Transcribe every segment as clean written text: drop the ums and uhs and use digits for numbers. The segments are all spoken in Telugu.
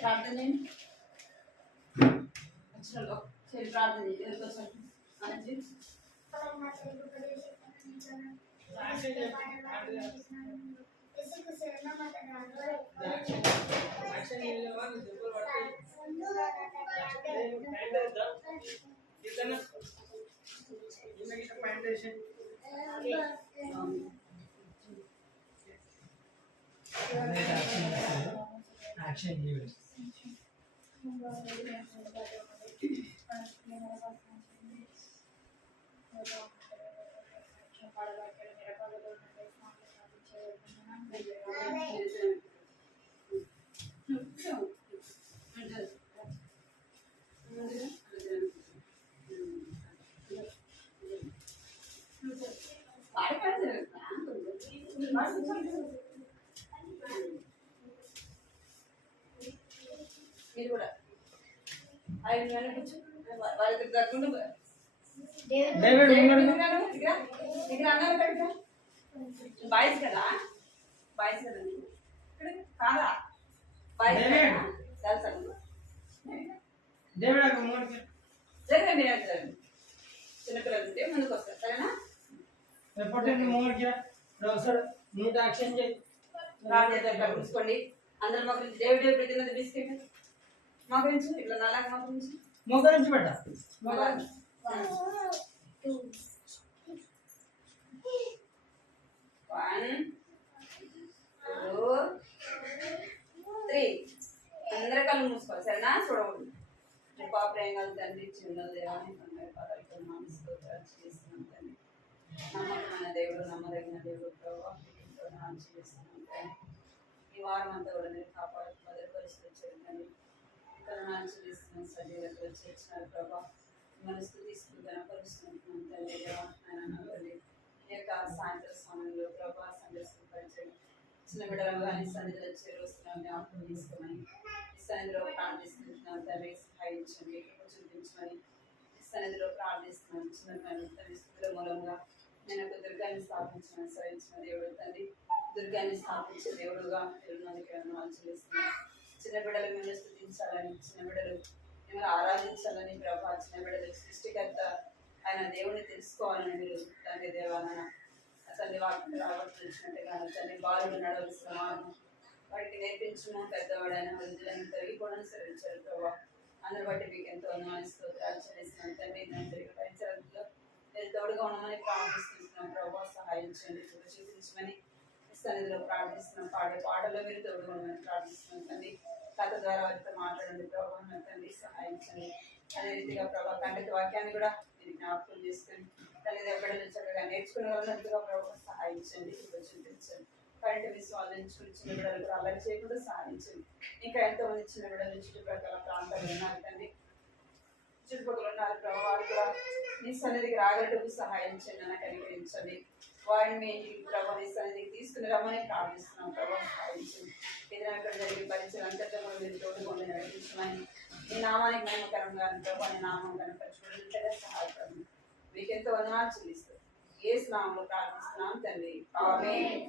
ప్రార్థన చేయండి. ప్రార్థన చేయండి. యాక్షన్ చేయండి. మీరు కూడా 5 నిమిషాలు కూర్చో. వాళ్ళకి దగ్గర బాయ్స్ కదా, బాయ్స్ కదా కాదా, బాయ్స్ జరగండి. చిన్నపిల్లలు ఉంటే ముందుకు వస్తారు. సరేనా? చూసుకోండి. అందరూ మా గురించి దేవుడు దేవుడు ప్రతినిధి బిస్కెట్ మా గురించి ఇట్లా నాలాగా మా గురించి మోకరించి పెట్ట 1 2 3 అందరూ కళ్ళు మూసుకోవాలి. సరేనా? చూడకూడదు. పాపరేంగాలు తండ్రి చిన్న దేవాన్ని పదాలతో చేస్తున్నాం తండ్రి. నమ్మకమైన దేవుడు, నమ్మదగిన దేవుడు ప్రభావం చేస్తున్నాం తండ్రి. ఈ వారం అంతా కూడా నేను కాపాడు భద్రపరిస్థితి వచ్చేదండి. ఇక్కడ నాశిస్తున్నాం సజీవులకు చేర్చినారు ప్రభావ. మిమ్మల్ని స్థుతిస్తూ గణపరుస్తున్నాం తండ్రి. దేవాన్ని ఈ యొక్క సాయంత్రం సమయంలో ప్రభావ సందర్శించండి. చిన్న బిడ్డలు కానీ సన్నిధిలో చేరుస్తున్నాం. జ్ఞాపకం తీసుకోమని ఈ సన్నిధిలో ప్రార్థిస్తున్నాం తండ్రి. సహాయించండి, చూపించమని ఈ సన్నిధిలో ప్రార్థిస్తున్నాం. చిన్న తండ్రి స్థితుల మూలంగా నేను ఒక దుర్గాన్ని స్థాపించిన సహించిన దేవుడు తండ్రి. దుర్గాన్ని స్థాపించే దేవుడుగా మందికి చెల్లిస్తున్నాం. చిన్న బిడ్డలు మిమ్మల్ని స్థుతించాలని, చిన్న బిడ్డలు మిమ్మల్ని ఆరాధించాలని ప్రభావ. చిన్న బిడ్డలు సృష్టికర్త ఆయన దేవుడిని తెలుసుకోవాలని మీరు తండ్రి దేవాలన తండ్రి వాక్యం రాబట్టినట్టుగా తండ్రి బాలుడు నడవలసిన మార్గం వాటికి నేర్పించము. పెద్దవాడైన వృద్ధులను తొలగిపోవడం సరించారు ప్రభావ. అందరి బట్టి మీకు ఎంతో స్తోత్రాలు చెల్లిస్తున్నాం తండ్రి. పరిచయాలలో మీరు తోడుగా ఉండమని ప్రార్థిస్తున్నాం ప్రభావ. సహాయించండి, చూపించమని సన్నిధిలో ప్రార్థిస్తున్నాం. పాడే పాటలో మీరు తోడుగా ఉండమని ప్రార్థిస్తున్నాం తండ్రి. కథ ద్వారా వారితో మాట్లాడండి ప్రభావం తండ్రి. సహాయించండి. అదే రీతిగా ప్రభావ కంటిత వాక్యాన్ని కూడా మీరు జ్ఞాపకం చేసుకొని తల్లి దగ్గర చక్కగా నేర్చుకునే వాళ్ళంతగా ప్రభావ సహాయించండి, చూపించండి. కరెంటు విశ్వాసం చిన్న బిడ్డలు కూడా అల్లరి చేయకుండా సహాయించండి. ఇంకా ఎంతోమంది చిన్న బిడ్డలు చుట్టుప్రక్కల ప్రాంతాలు ఉన్నారు తండ్రి. చుట్టుపక్కల ఉన్నారు ప్రభావ. వారు కూడా మీ సన్నిధికి రాగట్టుకు సహాయించండి, నన్ను కనికరించండి. వారిని మీ ఇంటికి ప్రభావ నీ సన్నిధికి తీసుకుని రమ్మని ప్రార్థిస్తున్నాం ప్రభావ. సహాయించండి. ఏదైనా ఇక్కడ జరిగే పరిచయం అంతటా కూడా మీరు తోడుకొని నడిపించమని మీ నామానికి నమ్మకరంగా ప్రభావ నీ నామం కనపరచుకుంటే సహాయపడండి. మీకెంతో వందనాలు చెల్లిస్తూ యేసు నామములో ప్రార్థిస్తున్నాం తండ్రి. ఆమేన్.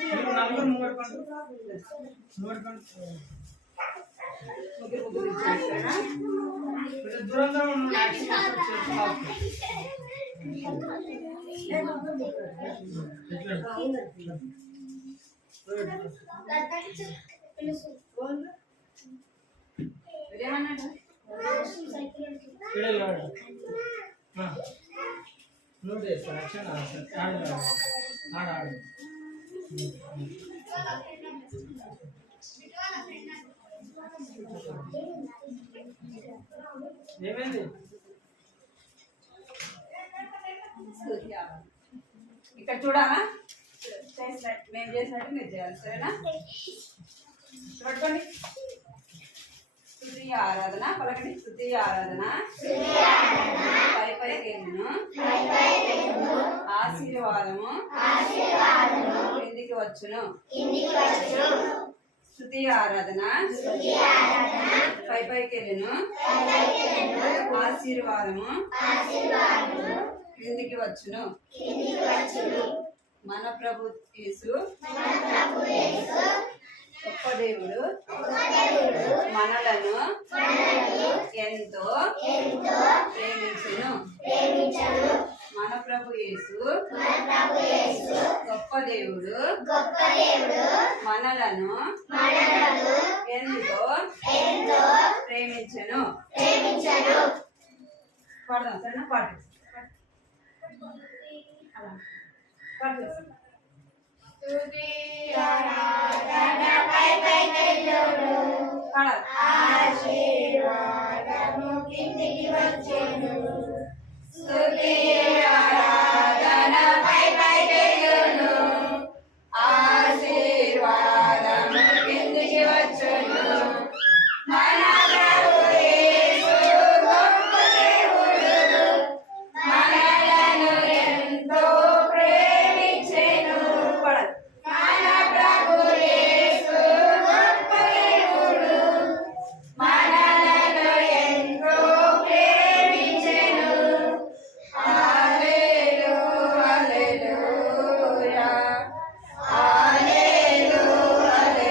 మీరు నలుగురు మూడుకోండి ముగ్గురు ముగ్గురు ఇచ్చారు సరేనా? కొంచెం దూరంగా ఉన్న యాక్షన్ మీరేమన్నాడు? నువ్వు చేస్తా యాక్షన్ ఆడ ఏమైంది? ఇక్కడ చూడాలా? చేసినట్టు మేము చేసినట్టు మీరు చేయాలి సరేనా? పట్టుకోండి. స్తుతి ఆరాధన పలకండి. స్తుతి ఆరాధన పై పైకేను ఆశీర్వాదము కిందికి వచ్చును. స్తుతి ఆరాధన పై పైకెళ్ళును ఆశీర్వాదము క్రిందికి వచ్చును. మన ప్రభు యేసు గొప్ప దేవుడు మనలను ఎంతో ప్రేమించును. మన ప్రభు యేసు గొప్ప దేవుడు మనలను ఎంతో ప్రేమించును. పాడదాం సరేనా? పాడు పాడు ఆశీర్వాదము కిందికి వచ్చెను. స్తుతి ఆరాధన పై పైకెళ్ళును ఆశీర్వాదము కిందికి వచ్చును. మన ప్రభు యేసు గొప్ప దేవుడు మనలను ఎంతో ప్రేమించెను. మన ప్రభు యేసు గొప్ప దేవుడు మనలను ఎంతో ప్రేమించెను. హల్లెలూయా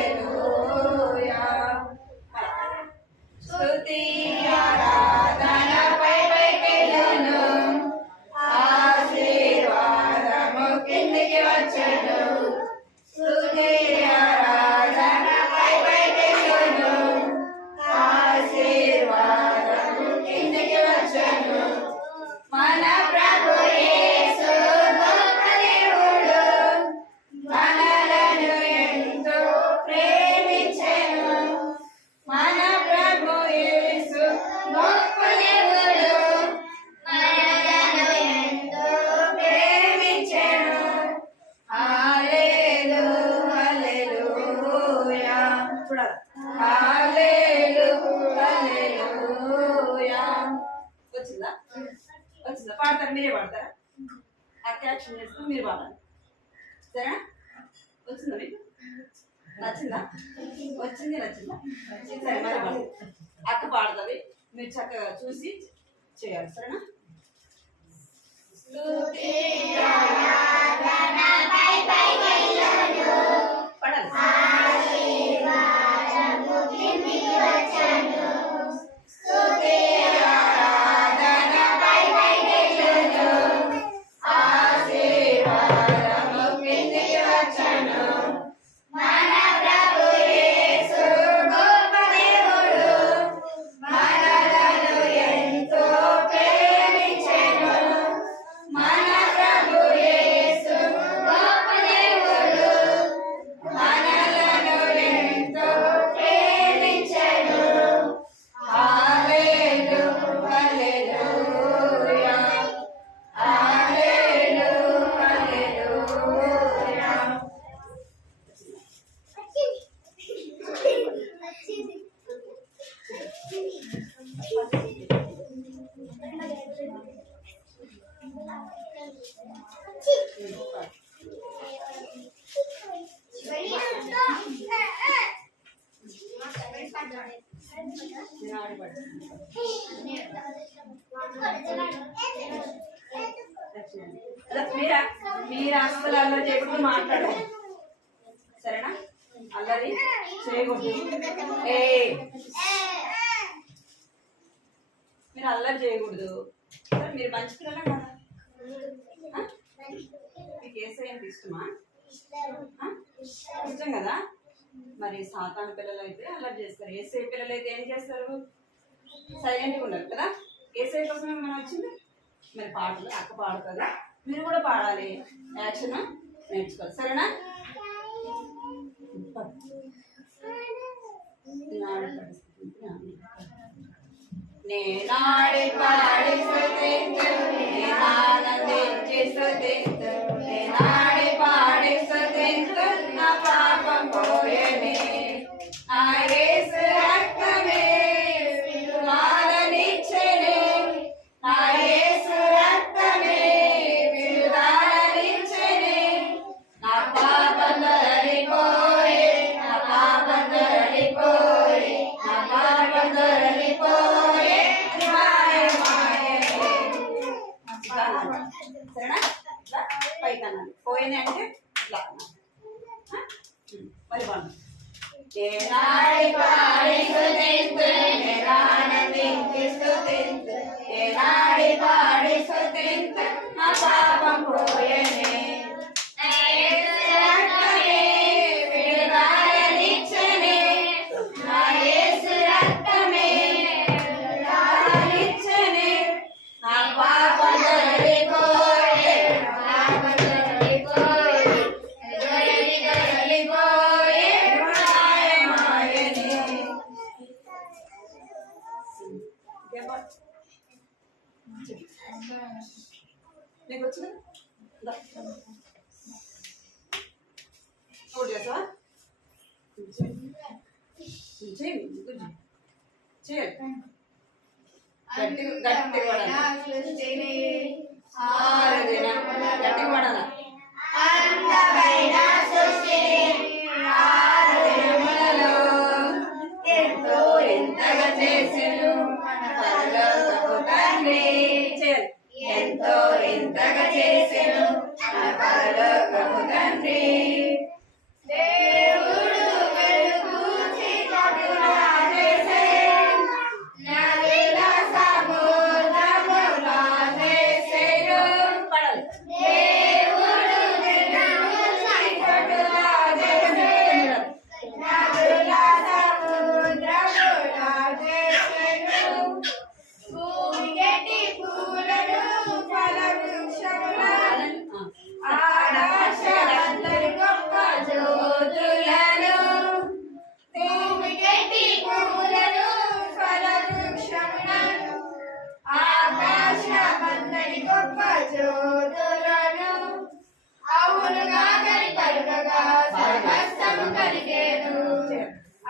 హల్లెలూయా హల్లెలూయా. స్తుతి ఆరాధన పై పైకెళ్ళును ఆశీర్వాదము కిందికి వచ్చెను. స్తుతి ఆరాధన పై పైకెళ్ళును ఆశీర్వాదము కిందికి వచ్చెను. మన ప్రభు యేసు గొప్ప దేవుడు మనలను ఎంతో ప్రేమించెను. మన ప్రభు యేసు గొప్ప దేవుడు మనలను ఎంతో ప్రేమించెను. హల్లెలూయా హల్లెలూయా. చూడాలి. హల్లెలూయా హల్లెలూయా. వచ్చిందా? వచ్చిందా? పాడతారు. మీరే పాడతారా? అక్క యాక్షన్ చేస్తూ మీరు పాడాలి సరేనా? వచ్చిందా మీకు? నచ్చిందా? వచ్చింది నచ్చిందా? సరే మరి పాడు. అక్క పాడుతుంది మీరు చక్కగా చూసి చేయాలి సరేనా? స్తుతి ఆరాధన పై పైకెళ్ళును పాడాలి. ఆశీర్వాదము కిందికి వచ్చెను. స్తుతి ఆరాధన పై పైకెళ్ళును ఆశీర్వాదము కిందికి వచ్చెను. మన ప్రభు యేసు గొప్ప దేవుడు మనలను ఎంతో ప్రేమించెను. మన ప్రభు యేసు గొప్ప దేవుడు మనలను ఎంతో ప్రేమించెను. హల్లెలూయా హల్లెలూయా హల్లెలూయా హల్లెలూయా. నేను ఆడపడు. మీరు అస్సలు అలా చేయకుండా మాట్లాడాలి అల్లరి చేయకూడదు. మీరు అల్లరి చేయకూడదు. మీరు మంచి పిల్లలే కదా. మీకు ఏసై అంటే ఇష్టమా? ఇష్టం కదా. మరి సాతాను పిల్లలు అయితే అల్లరి చేస్తారు. ఏసై పిల్లలు అయితే ఏం చేస్తారు? సైలెంట్గా ఉండరు కదా. ఏసై కోసమే మనం వచ్చింది. మరి పాటలు అక్క పాడుతుంది, మీరు కూడా పాడాలి. యాక్షన్ నేర్చుకోవాలి. సరేనా? నేనాడి పాడి స్తుతించు, నేనానందించి స్తుతించు, నేనాడి పాడి స్తుతించు, నా పాపం పోయేనే. నా యేసు రక్తమే విడుదలనిచ్చెనే, నా యేసు రక్తమే విడుదలనిచ్చెనే. నా పాపం తొలగిపోయే, నా పాపం తొలగిపోయే, నా పాపం తొలగిపోయే. సరేనా? ఇట్లా పైకి అన్నాను. పోయిన అంటే ఇట్లా అన్నాను. మరి బాగుంది. ఏనాడి పాడి స్తుతించు, నేనానందించి స్తుతించు, ఏనాడి పాడి స్తుతించు, నా పాపం పోయేనే. నా యేసు రక్తమే విడుదలనిచ్చెనే, నా యేసు రక్తమే విడుదలనిచ్చెనే. నా పాపం తొలగిపోయే, నా పాపం తొలగిపోయే, తొలగిపోయే. మాయమాయనే. నీకు వచ్చిందా? నోట్ చేస్తావా? చేయాలి. గట్టిగా పడాలి. గట్టిగా పడాలి. అందమైన సృష్టిని ఆరు దినములలో ఎంతో ఎంతగా చేసెను మన పరలోకపు తండ్రి. చేయాలి. ఎంతో ఎంతగా చేసెను మన పరలోకపు తండ్రి. దేవుడు వెలుగు చీకటిగా చేసెను, నదుల సముద్రములా చేసెను. పడాలి. దేవుడు వెలుగు చీకటిగా చేసెను, నదుల సముద్రములా చేసెను. భూమికెట్టి పూలను ఫలవృక్షములను ఆకాశమందరి గొప్ప జ్యోతులను. భూమికెట్టి పూలను ఫలవృక్షములను ఆకాశమందరి గొప్ప జ్యోతులను. అవునుగా కని పలుకగా సమస్తము కలిగేను,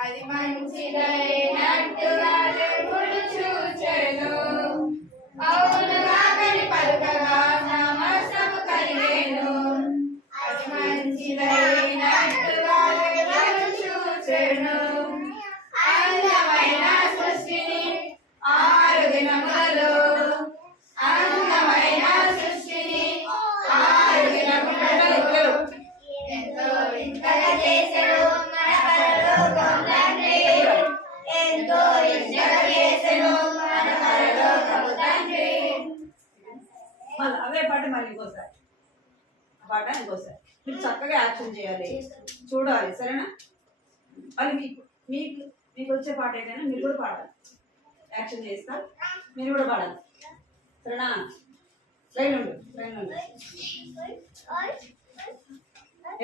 అది మంచిదైనట్టుగా దేవుడు చూచెను. అవునుగా కని పలుకగా సమస్తము కలిగేను, అది మంచిదైనట్టుగా దేవుడు చూచెను. అందమైన సృష్టిని ఆరు దినములలో, అందమైన సృష్టిని ఆరు దినములలో ఎంతో వింతగా చేసెను మన పరలోకపు తండ్రి. ఎంతో వింతగా చేసెను మన పరలోకపు తండ్రి. అవే పాట మళ్ళీ ఇంకోసారి, పాట ఇంకోసారి. మీరు చక్కగా యాక్షన్ చేయాలి, చూడాలి. సరేనా? మళ్ళీ మీకు మీకు మీకు వచ్చే పాట ఏదైనా మీరు కూడా పాడాలి. యాక్షన్ చేస్తా, మీరు కూడా పాడాలి. సరేనా? లైన్ ఉండు, లైన్ ఉండు.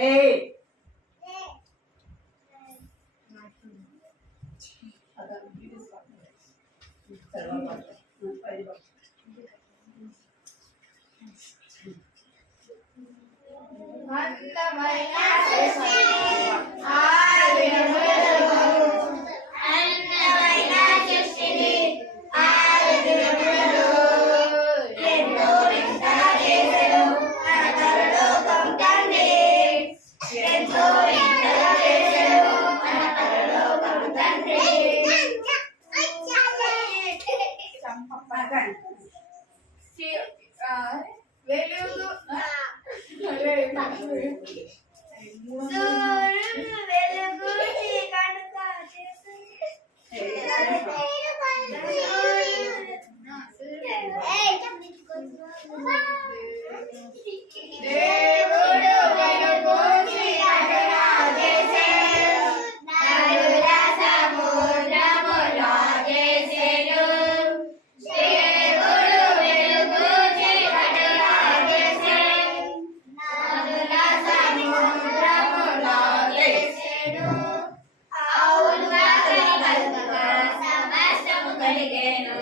ఏ అందమైన సృష్టిని ఆరు దినములలో, అందమైన సృష్టిని ఆరు దినములలో ఎంతో వింతగా చేసెను మన పరలోకపు తండ్రి. ఎంతో వింతగా చేసెను మన పరలోకపు తండ్రి. వెలుగు వెలుగు కలిగేను అవునుగా కలగగా సమస్తము కలిగేను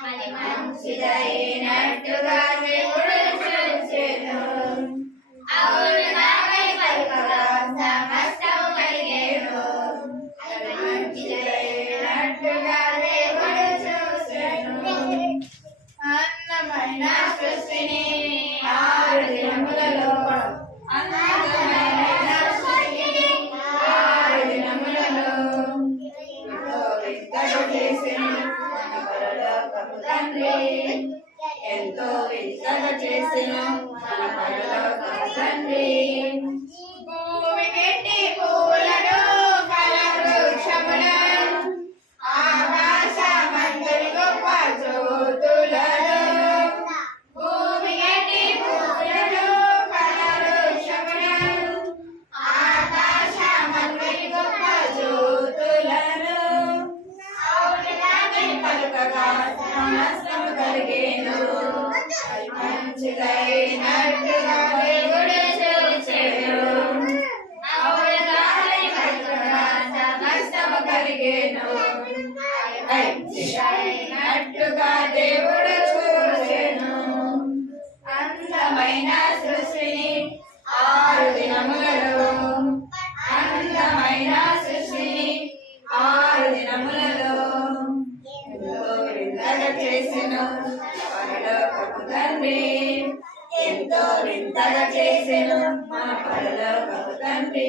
అది మంచిదైనట్టుగా దేవుడు చూచెను అవునుగా కలగగా సమస్తము కలిగేను అది మంచిదైనట్టుగా దేవుడు చూచెను అందమైన సృష్టిని 6 దినములలో అందమైన సృష్టిని 6 దినములలో ఎంతో వింతగా చేసిన మన పరలోకపు తండ్రి భూమికెట్టి పూలను ఫలవృక్షములను ఆకాశమందరి గొప్ప జ్యోతులను భూమికెట్టి పూలను ఫలవృక్షములను ఆకాశమందరి గొప్ప జ్యోతులను పలుకగా సమస్తము కలిగేను మంచిదైనట్టుగా దేవుడు చూచెను అవునుగా పలుకగా సమస్తము కలిగేను మంచిదైనట్టుగా దేవుడు చూచెను అందమైన సృష్టిని 6 దినములలో అందమైన సృష్టిని 6 దినములలో చేసిన పరలోకపు తండ్రి ఎంతో వింతగా చేసిన మన పరలోకపు తండ్రి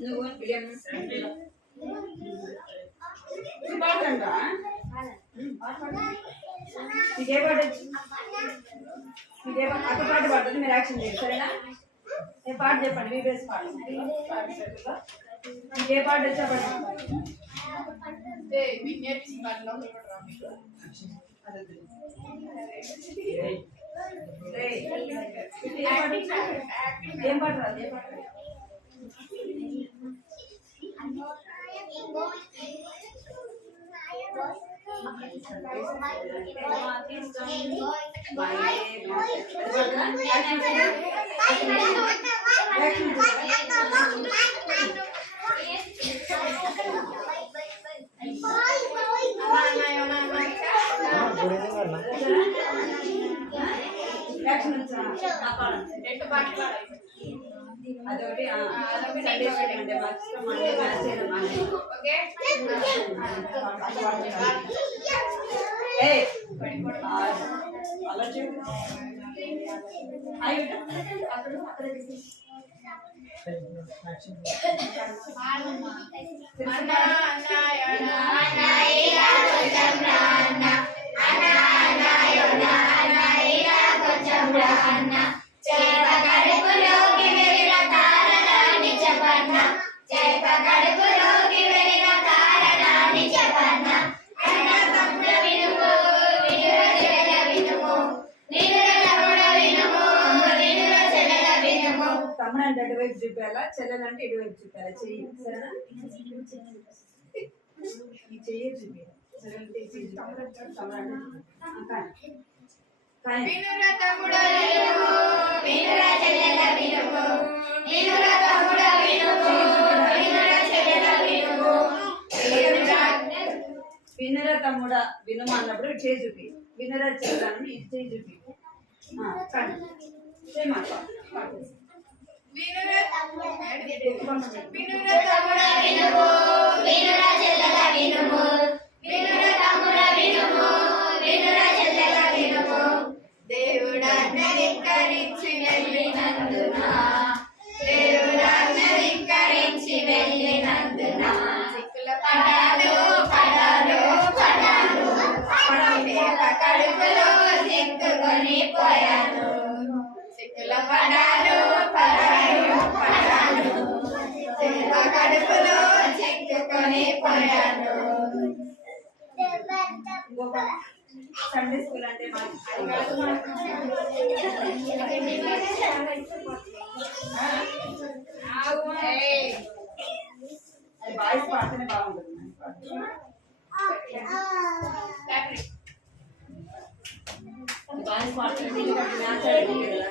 నువ్వు ఇదే పాట అక్క పాట పాడుతుంది మీరు యాక్షన్ చేయండి సరేనా ఏ పాట చెప్పండి మీ బేస్ పాట ఏ పాట వచ్చా ఏం పాట రాదు ఏ పాట అదొకటి అంటే అలా చెప్పు తమ్ముడు అంటే అటువైపు చూపాలా చెల్లెలంటే ఇటువైపు చూపాలా చెయ్యి సరేనా ఈ చెయ్యి చూపాలి చెల్లెలంటే ఈ చెయ్యి చూపాలి తమ్ముడు అంటే వినురా తమ్ముడా వినుము వినురా చెల్లెల వినుము వినురా తమ్ముడా వినుము వినురా చెల్లెల వినుము వినురా తమ్ముడా వినుము అన్నప్పుడు చేయి చూపి వినురా చెల్లెలని ఇది చేయి చూపి కానీ చేయమాట వినురా తమ్ముడా వినుము వినురా చెల్లెల వినుము వినురా తమ్ముడా వినుము వినురా చెల్లెల వినుము దేవుడాజ్ఞరించి వెళ్ళినందున దేవుడాజ్ఞరించి వెళ్ళినందున సండే స్కూల్ అంటే బాయ్స్ పాడితేనే బాగుంటుంది. బాయ్స్ పాడుతుంది పాడండి.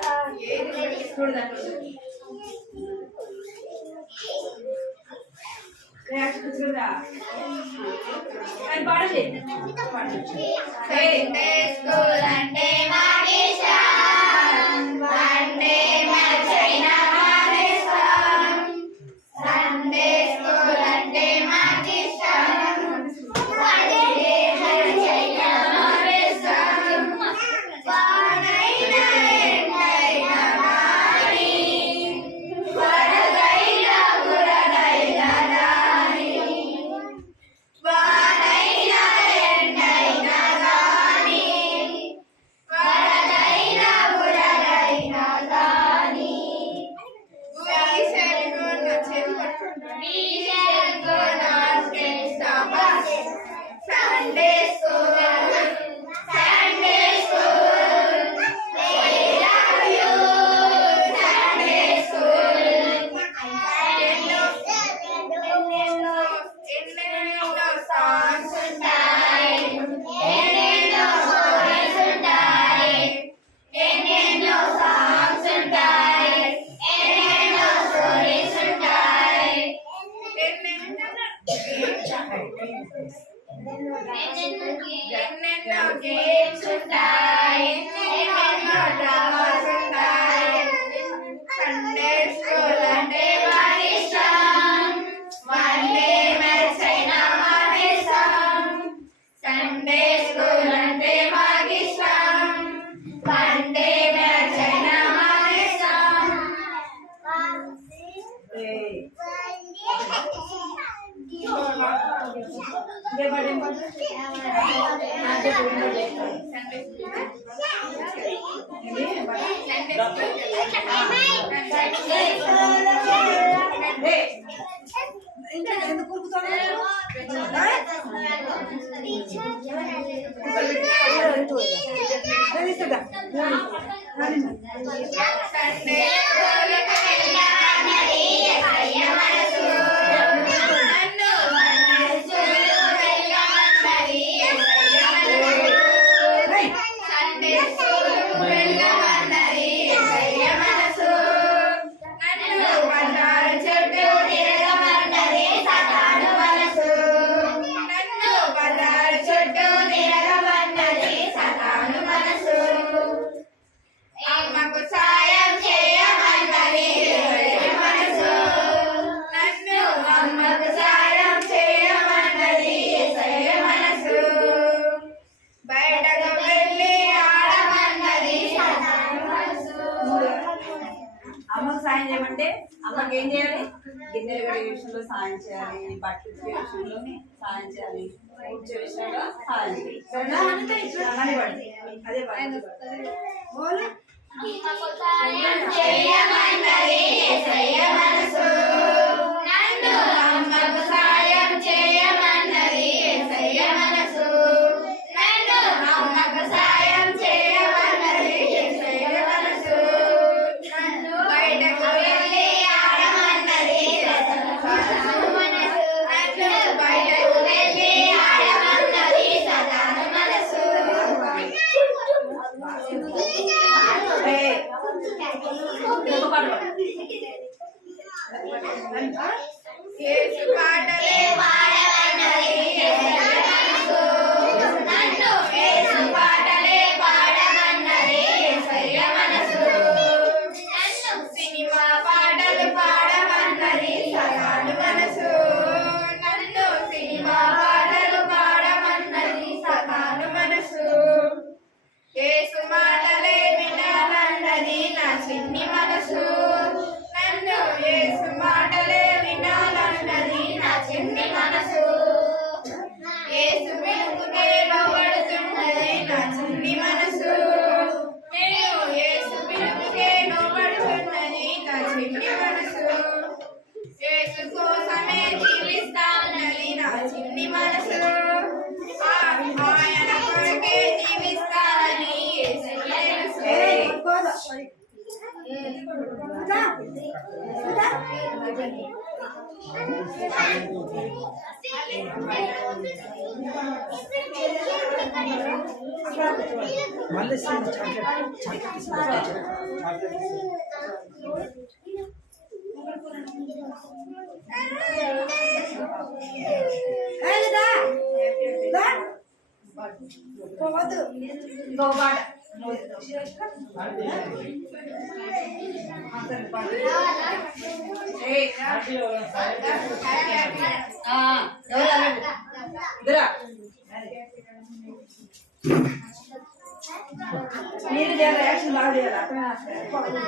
అమ్మకు సాయం చేయమంటే అమ్మకి ఏం చేయాలి? గిన్నెలు కడిగే విషయంలో సాయం చేయాలి, బట్టలు ఉతికే విషయంలో సాయం చేయాలి, ఊడ్చే విషయంలో సాయం చేయాలి. అదే చిన్ని మనసులో ఆయన కొరకే జీవిస్తానని యేసుకి తెలుసు. మళ్ళీ చాక్లెట్ ఇంకో పాట మీరు రియాక్షన్ బాగా చేయాలి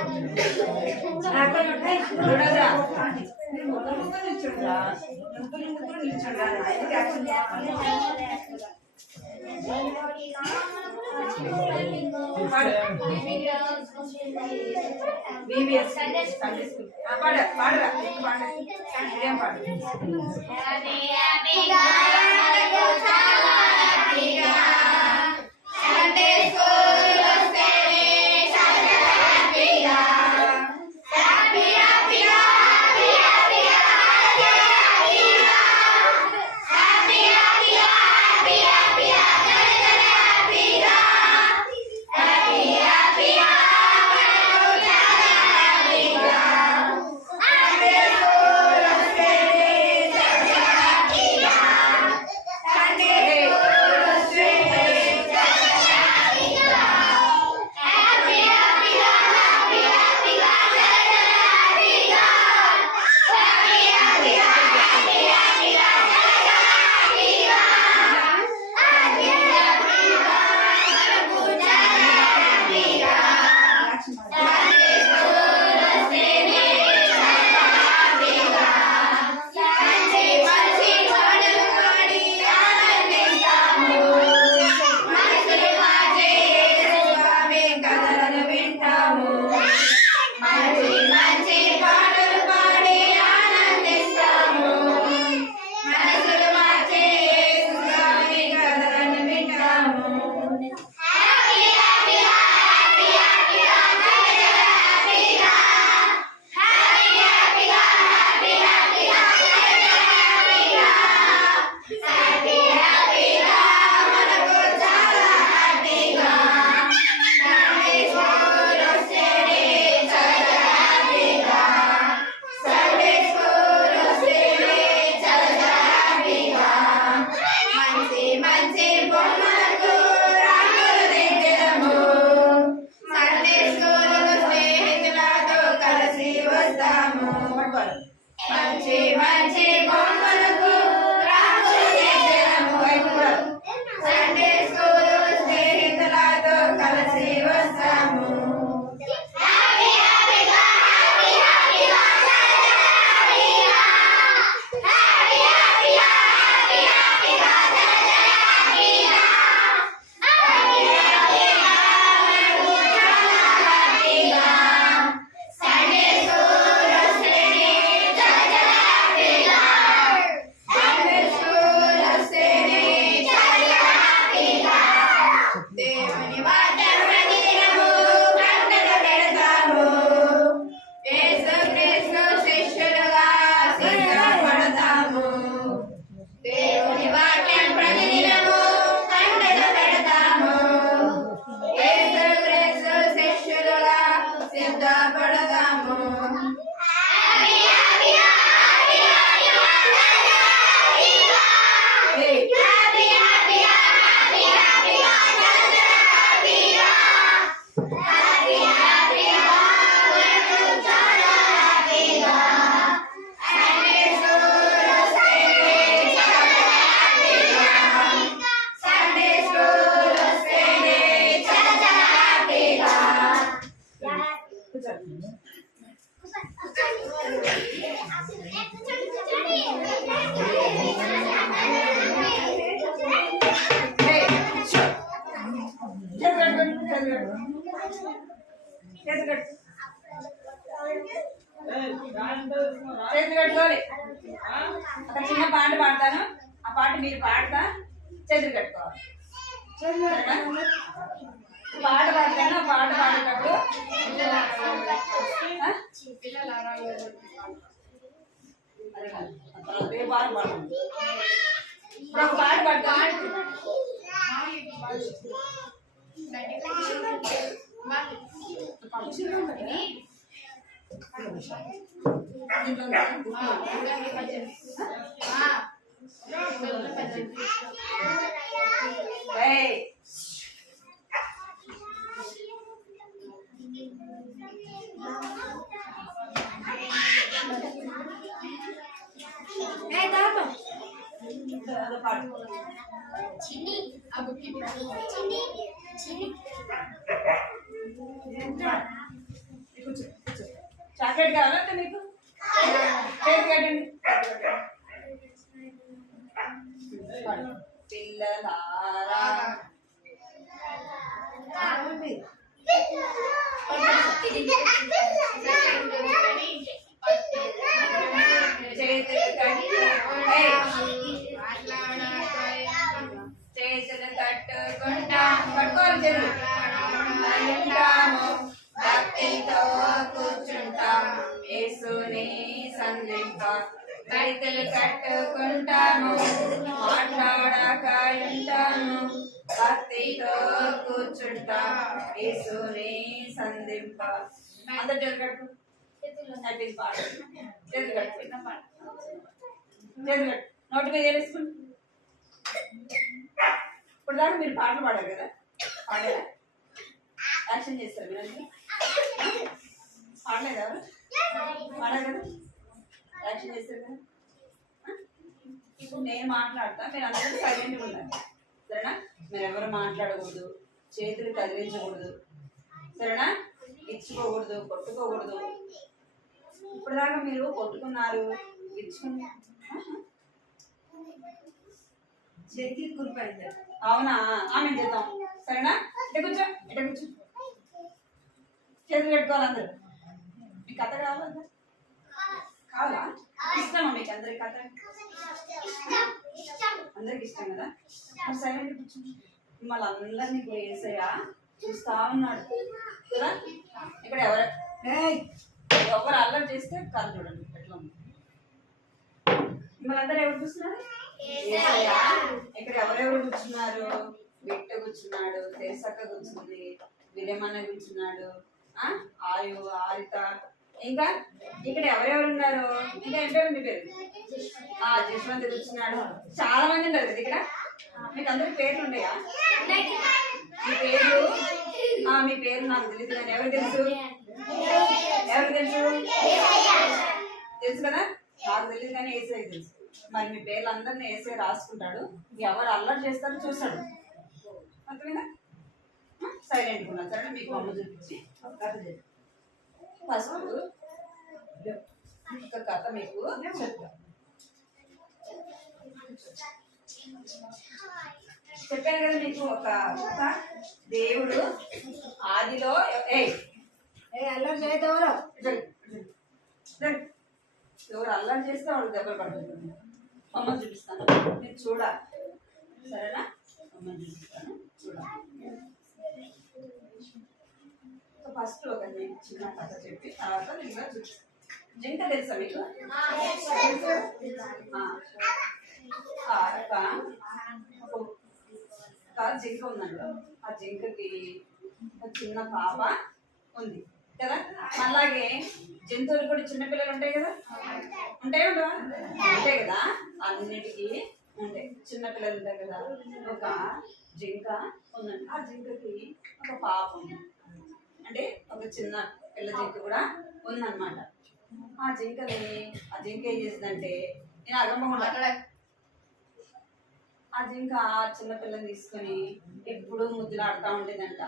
చేతులు కట్టుకోవాలి. అక్కడ చిన్న పాట పాడతాను, ఆ పాట మీరు పాడతా చేతులు కట్టుకోవాలి. పాట పాడతాను, పాట పాడేటప్పుడు పాట పాడండి. ఇప్పుడు ఒక పాట పాడతాను. చాక్లెట్ కావాలా మీకు? పిల్లలారా చేతులు కట్టుకుంటా పట్టుకోవాలి. భక్తితో కూర్చుంటాం యేసుని సంధింప. చేతులు కట్టుకుంటాము మాట్లాడక ఉంటాము. భక్తితో కూర్చుంటాం యేసుని సంధింప. అందరు చేతులు కట్టు. పాడు చేతులు కట్టు. చేతులు కట్టు. నోటి మీద వేసుకుని. ఇప్పుడు దాకా మీరు పాటలు పాడారు కదా, పాడారా? యాక్షన్ చేస్తారు మీరు అంటే పాడలేదు ఎవరు? పాడారు కదా, యాక్షన్ చేస్తారు కదా. ఇప్పుడు నేను మాట్లాడతా, మీరు అందరూ సైలెంట్గా ఉండాలి సరేనా? మీరు ఎవరు మాట్లాడకూడదు, చేతులు కదిలించకూడదు సరేనా? ఇచ్చుకోకూడదు, కొట్టుకోకూడదు. ఇప్పుడు దాకా మీరు కొట్టుకున్నారు, ఇచ్చుకున్నారు. అవునా? ఆమె చేద్దాం సరేనా? ఇట కూర్చో, ఇట కూర్చో. చేతులు పెట్టుకోవాలి అందరు. మీకు కథ కావాలా? కావాలా? ఇష్టమా మీకు అందరికి కథ? అందరికి ఇష్టం కదా. మరి సైలెంట్ కూర్చో. మిమ్మల్ని అందరినీ ఇప్పుడు యేసయ్య చూస్తా ఉన్నాడు కదా. ఇక్కడ ఎవరు అల్లరి చేస్తే కాదు చూడండి ఎట్లా ఉంది. మిమ్మల్ని అందరూ ఎవరు చూస్తున్నారు? ఇక్కడ ఎవరెవరు కూర్చున్నారు? బిట్ట కూర్చున్నాడు, తెరసక్క కూర్చుంది, విలేమన్న కూర్చున్నాడు, ఆయు, ఆరిత. ఇంకా ఇక్కడ ఎవరెవరు ఉన్నారు? ఇంకా ఏంటో మీ పేరు? జశ్వంత్ కూర్చున్నాడు. చాలా మంది ఉన్నారు కదా ఇక్కడ. మీకు అందరికి పేర్లు ఉన్నాయా? మీ పేరు మీ పేరు నాకు తెలియదు కానీ ఎవరు తెలుసు? ఎవరు తెలుసు? తెలుసు కదా. నాకు తెలియదు కానీ ఏసఐ తెలుసు. మరి మీ పేర్లు అందరినీ ఏసఐ రాసుకుంటాడు. ఎవరు అల్లరి చేస్తారో చూస్తాడు. అర్థమైనా? సైలెంట్గా ఉన్నా సరే. మీకు అమ్మ చూపించి ఒక కథ చెప్పి ఫస్ట్ ఒక కథ మీకు చెప్తా. చెప్పాను కదా మీకు ఒక దేవుడు ఆదిలో అల్లరి చేయదెవరు ఎవరు అల్లరి చేస్తే వాళ్ళు దెబ్బలు పడుతుంది. అమ్మని చూపిస్తాను, మీరు చూడాలి సరేనా? అమ్మని చూపిస్తాను, చూడాలి. ఫస్ట్ ఒక చిన్న కథ చెప్పి తర్వాత నేను చూపిస్తాను. జింక తెలుసా మీకు? ఒక జింక ఉందండి. ఆ జింకకి ఒక చిన్న పాప ఉంది కదా. అలాగే జంతువులు కూడా చిన్నపిల్లలు ఉంటాయి కదా. ఉంటాయి ఉండవా? ఉంటాయి కదా. అన్నిటికీ ఉంటాయి చిన్నపిల్లలు ఉంటాయి కదా. ఒక జింక ఉందండి. ఆ జింకకి ఒక పాప ఉంది. అంటే ఒక చిన్న పిల్ల జింక కూడా ఉందన్నమాట. ఆ జింక ఏం చేసిందంటే, నేను అగమ్మ ఆ జింక చిన్నపిల్లని తీసుకొని ఎప్పుడు ముద్దులాడుతూ ఉండేదంట.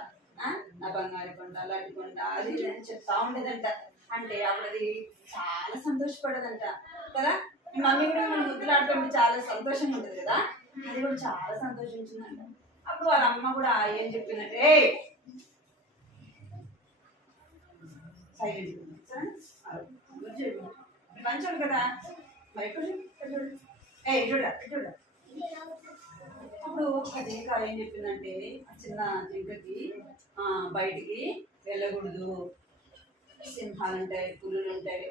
నా బంగారు కొండ, లడ్డు కొండ, అది అని చెప్తా ఉండేదంట. అంటే అప్పుడు అది చాలా సంతోషపడేదంట కదా. మీ మమ్మీ కూడా మనం ముద్దులాడుతుంటే చాలా సంతోషంగా ఉంటుంది కదా. అది కూడా చాలా సంతోషించిందంట. అప్పుడు వాళ్ళ అమ్మ కూడా ఏం చెప్పిందంటే, సైలెంట్ మంచోడు కదా. మరి ఎక్కడ చూడ చూడ అప్పుడు అది ఇంకా ఏం చెప్పిందంటే ఆ చిన్న జింకకి బయటికి వెళ్ళకూడదు, సింహాలు ఉంటాయి, పులులు ఉంటాయి,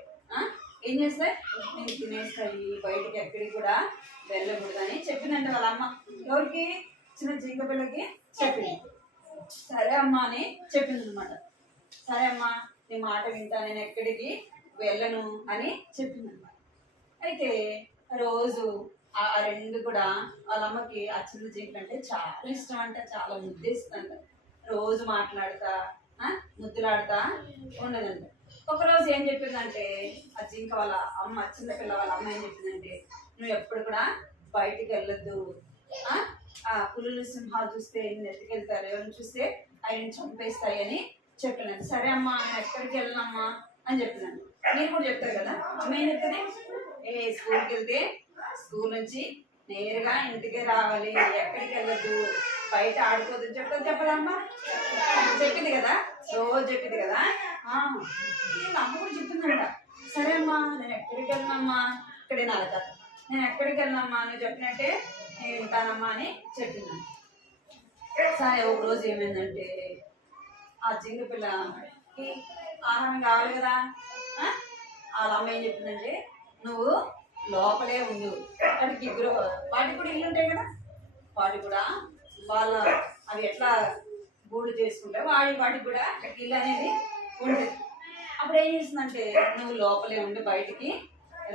ఏం చేస్తాయి నేను తినేస్తాయి, బయటికి ఎక్కడికి కూడా వెళ్ళకూడదు అని చెప్పిందంటే వాళ్ళ అమ్మ. ఎవరికి? చిన్న జింక పిల్లకి చెప్పింది. సరే అమ్మా అని చెప్పింది అనమాట. సరే అమ్మా నీ మాట వింటా, నేను ఎక్కడికి వెళ్ళను అని చెప్పింది అనమాట. అయితే రోజు ఆ రెండు కూడా వాళ్ళ అమ్మకి ఆ చిన్న జింక అంటే చాలా ఇష్టం అంట, చాలా ముద్దేస్తుందంట. రోజు మాట్లాడుతా ముద్దులాడుతా ఉండదంట. ఒకరోజు ఏం చెప్పిందంటే ఆ జింక వాళ్ళ అమ్మ, చిన్నపిల్ల వాళ్ళ అమ్మ ఏం చెప్పిందంటే నువ్వు ఎప్పుడు కూడా బయటికి వెళ్ళొద్దు, ఆ పులులు సింహాలు చూస్తే నేను ఎత్తుకెళ్తారు, ఎవరిని చూస్తే ఆయన చంపేస్తాయి అని చెప్పినాను. సరే అమ్మా నేను ఎక్కడికి వెళ్ళనమ్మా అని చెప్పినాను. మీరు కూడా చెప్తారు కదా అమ్మ ఏం చెప్తుంది, స్కూల్కి వెళ్తే స్కూల్ నుంచి నేరుగా ఇంటికి రావాలి, ఎక్కడికి వెళ్ళొద్దు, బయట ఆడుకోవద్దు చెప్తాను చెప్పదమ్మా. చెప్పింది కదా, రోజు చెప్పింది కదా. అమ్మ కూడా చెప్తుందంట. సరే అమ్మా నేను ఎక్కడికి వెళ్ళనమ్మా, ఇక్కడే నా కథ, నేను ఎక్కడికి వెళ్ళనమ్మా నువ్వు చెప్పినట్టే నేను వింటానమ్మా అని చెప్పిందంట. సరే ఒక రోజు ఏమైందంటే ఆ జింక పిల్లకి ఆహారం కావాలి కదా, వాళ్ళ అమ్మ ఏం చెప్పిందంటే నువ్వు లోపలే ఉండు, వాటికి ఇద్దరు, వాటికి కూడా ఇల్లు ఉంటాయి కదా, వాటి కూడా వాళ్ళ అవి ఎట్లా గూడు చేసుకుంటే వాటికి కూడా ఇల్లు అనేది ఉంటుంది. అప్పుడు ఏం చేస్తుందంటే నువ్వు లోపలే ఉండి బయటికి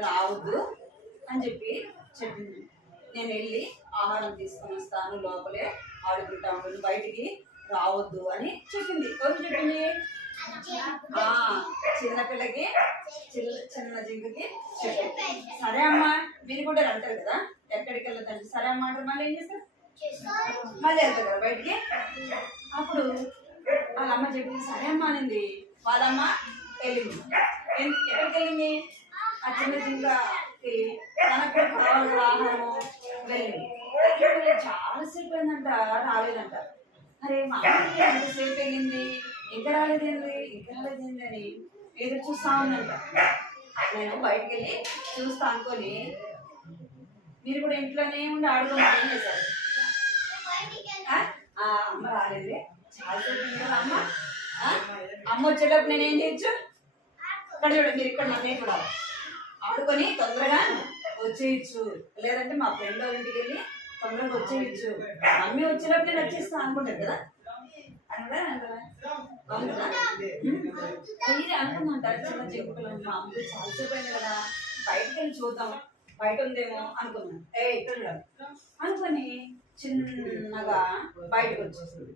రావద్దు అని చెప్పింది. నేను వెళ్ళి ఆహారం తీసుకొని వస్తాను, లోపలే ఆడుకుంటా ఉంటుంది, బయటికి రావద్దు అని చెప్పింది. ఎవరు చెప్పింది? చిన్నపిల్లకి, చిన్న జింకకి చెప్పింది. సరే అమ్మా మీరు కూడా అంటారు కదా ఎక్కడికి వెళ్ళదండి, సరే అమ్మ అంటారు, మళ్ళీ ఏం చేస్తారు, మళ్ళీ వెళ్తారు కదా బయటికి. అప్పుడు వాళ్ళ అమ్మ చెప్పింది. సరే అమ్మ అనింది. వాళ్ళమ్మ వెళ్ళింది. ఎక్కడికి వెళ్ళింది? ఆ చిన్న జింకకి తనకు కావాలి కదా ఆహారము, వెళ్ళింది. చాలాసేపు అయిందంట, రాలేదంట. అరే మా అమ్మ ఎంతసేపు వెళ్ళింది, ఇంకా రాలేదేంది అని ఎదురు చూస్తా ఉందంట. నేను బయటకు వెళ్ళి చూస్తా అనుకొని మీరు కూడా ఇంట్లోనే ఉండి ఆడుకోమని ఏం చేశారు? అమ్మ రాలేదే, చాలాసేపు కదా అమ్మ. అమ్మ వచ్చేటప్పుడు నేనేం చేయొచ్చు? ఇక్కడ చూడండి, మీరు ఇక్కడ నన్నే కూడా ఆడుకొని తొందరగా వచ్చేయచ్చు, లేదంటే మా ఫ్రెండ్ వాళ్ళ ఇంటికి వెళ్ళి తొందరగా వచ్చేయచ్చు, మమ్మీ వచ్చేటప్పుడు నేను వచ్చేస్తాను అనుకుంటారు కదా. మీరే అనుకుంటుంటారు చిన్న జింకపిల్లలు, మా అమ్మ చాలాసేపు అయింది కదా బయటకు వెళ్ళి చూద్దాం, బయట ఉందేమో అనుకున్నాను. ఇక్కడ అనుకొని చిన్నగా బయటకు వచ్చేసింది.